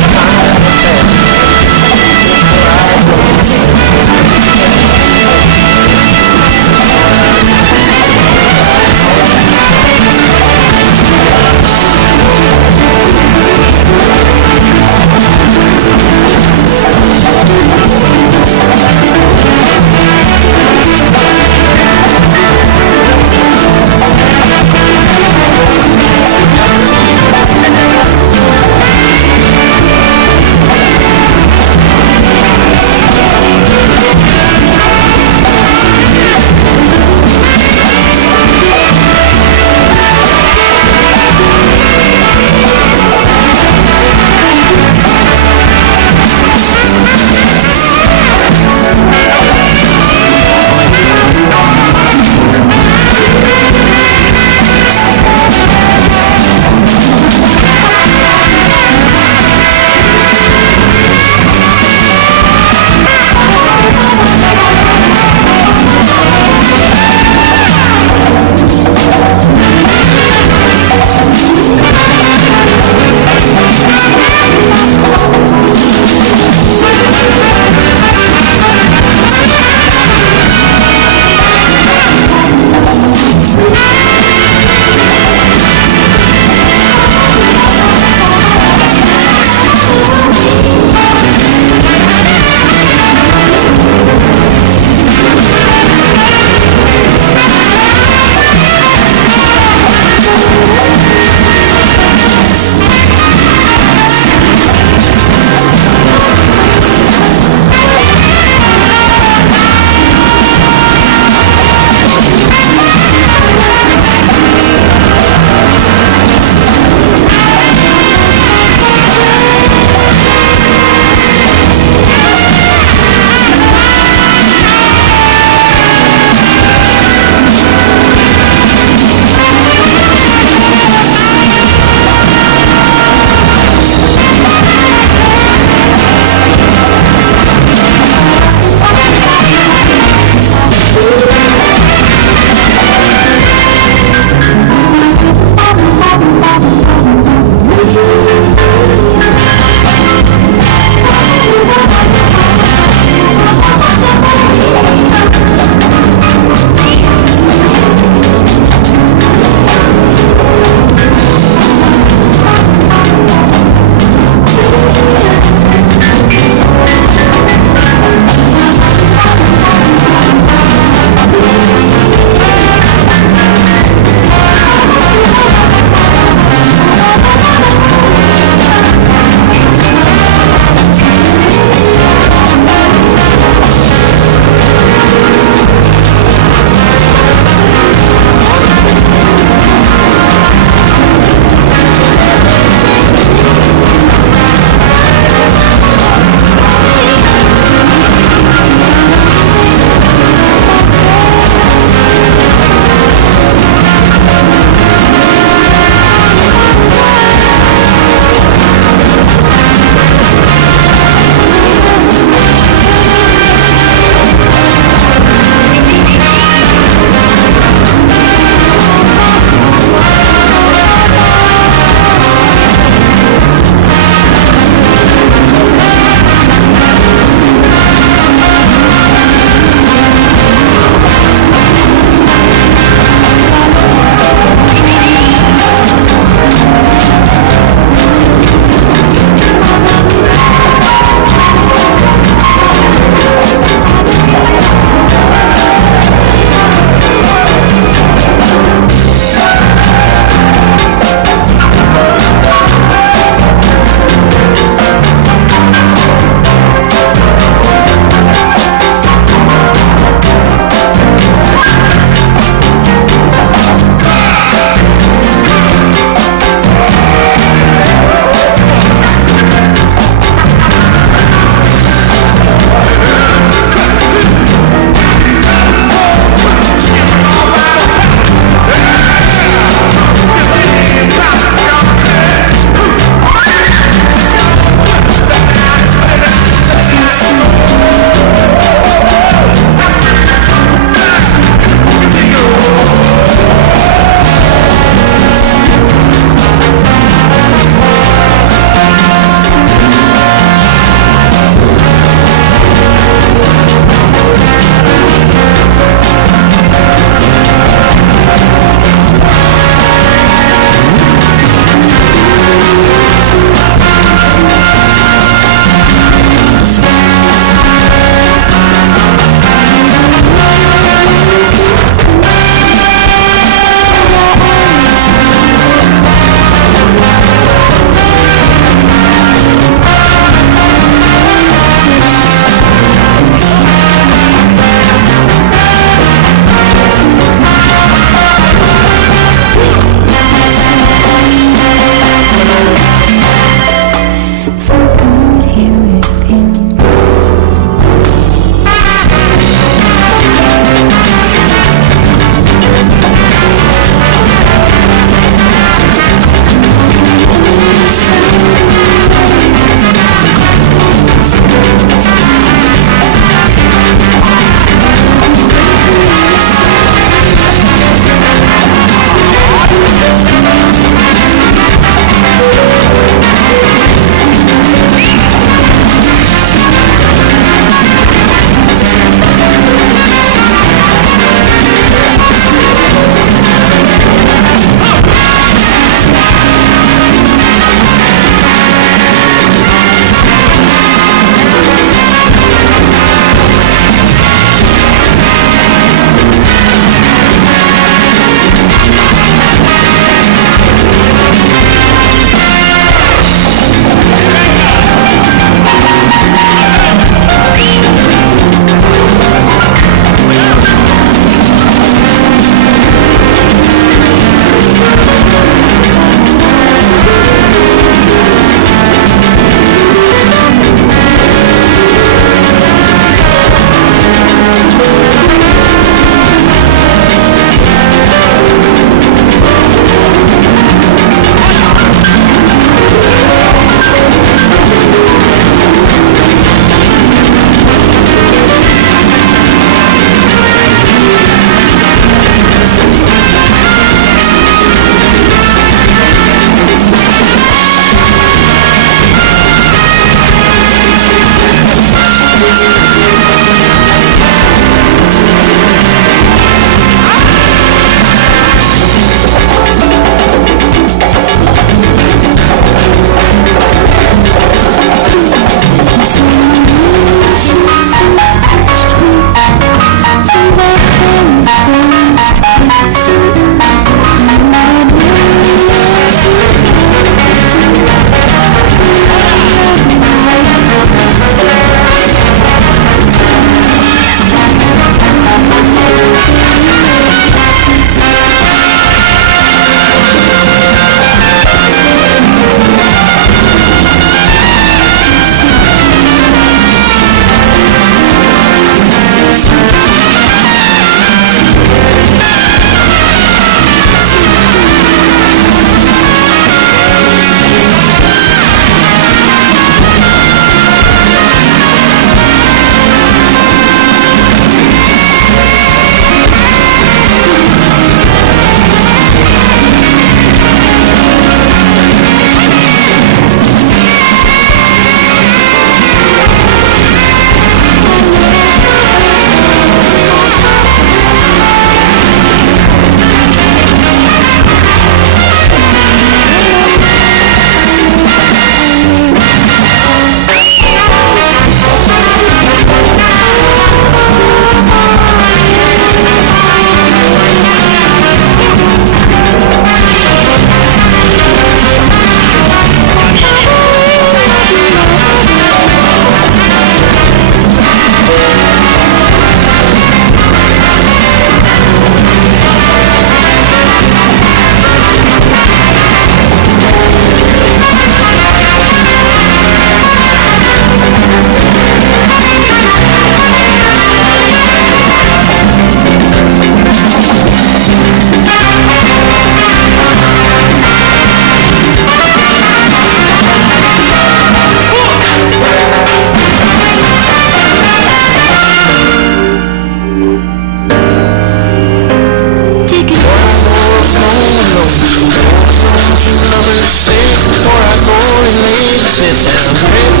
It's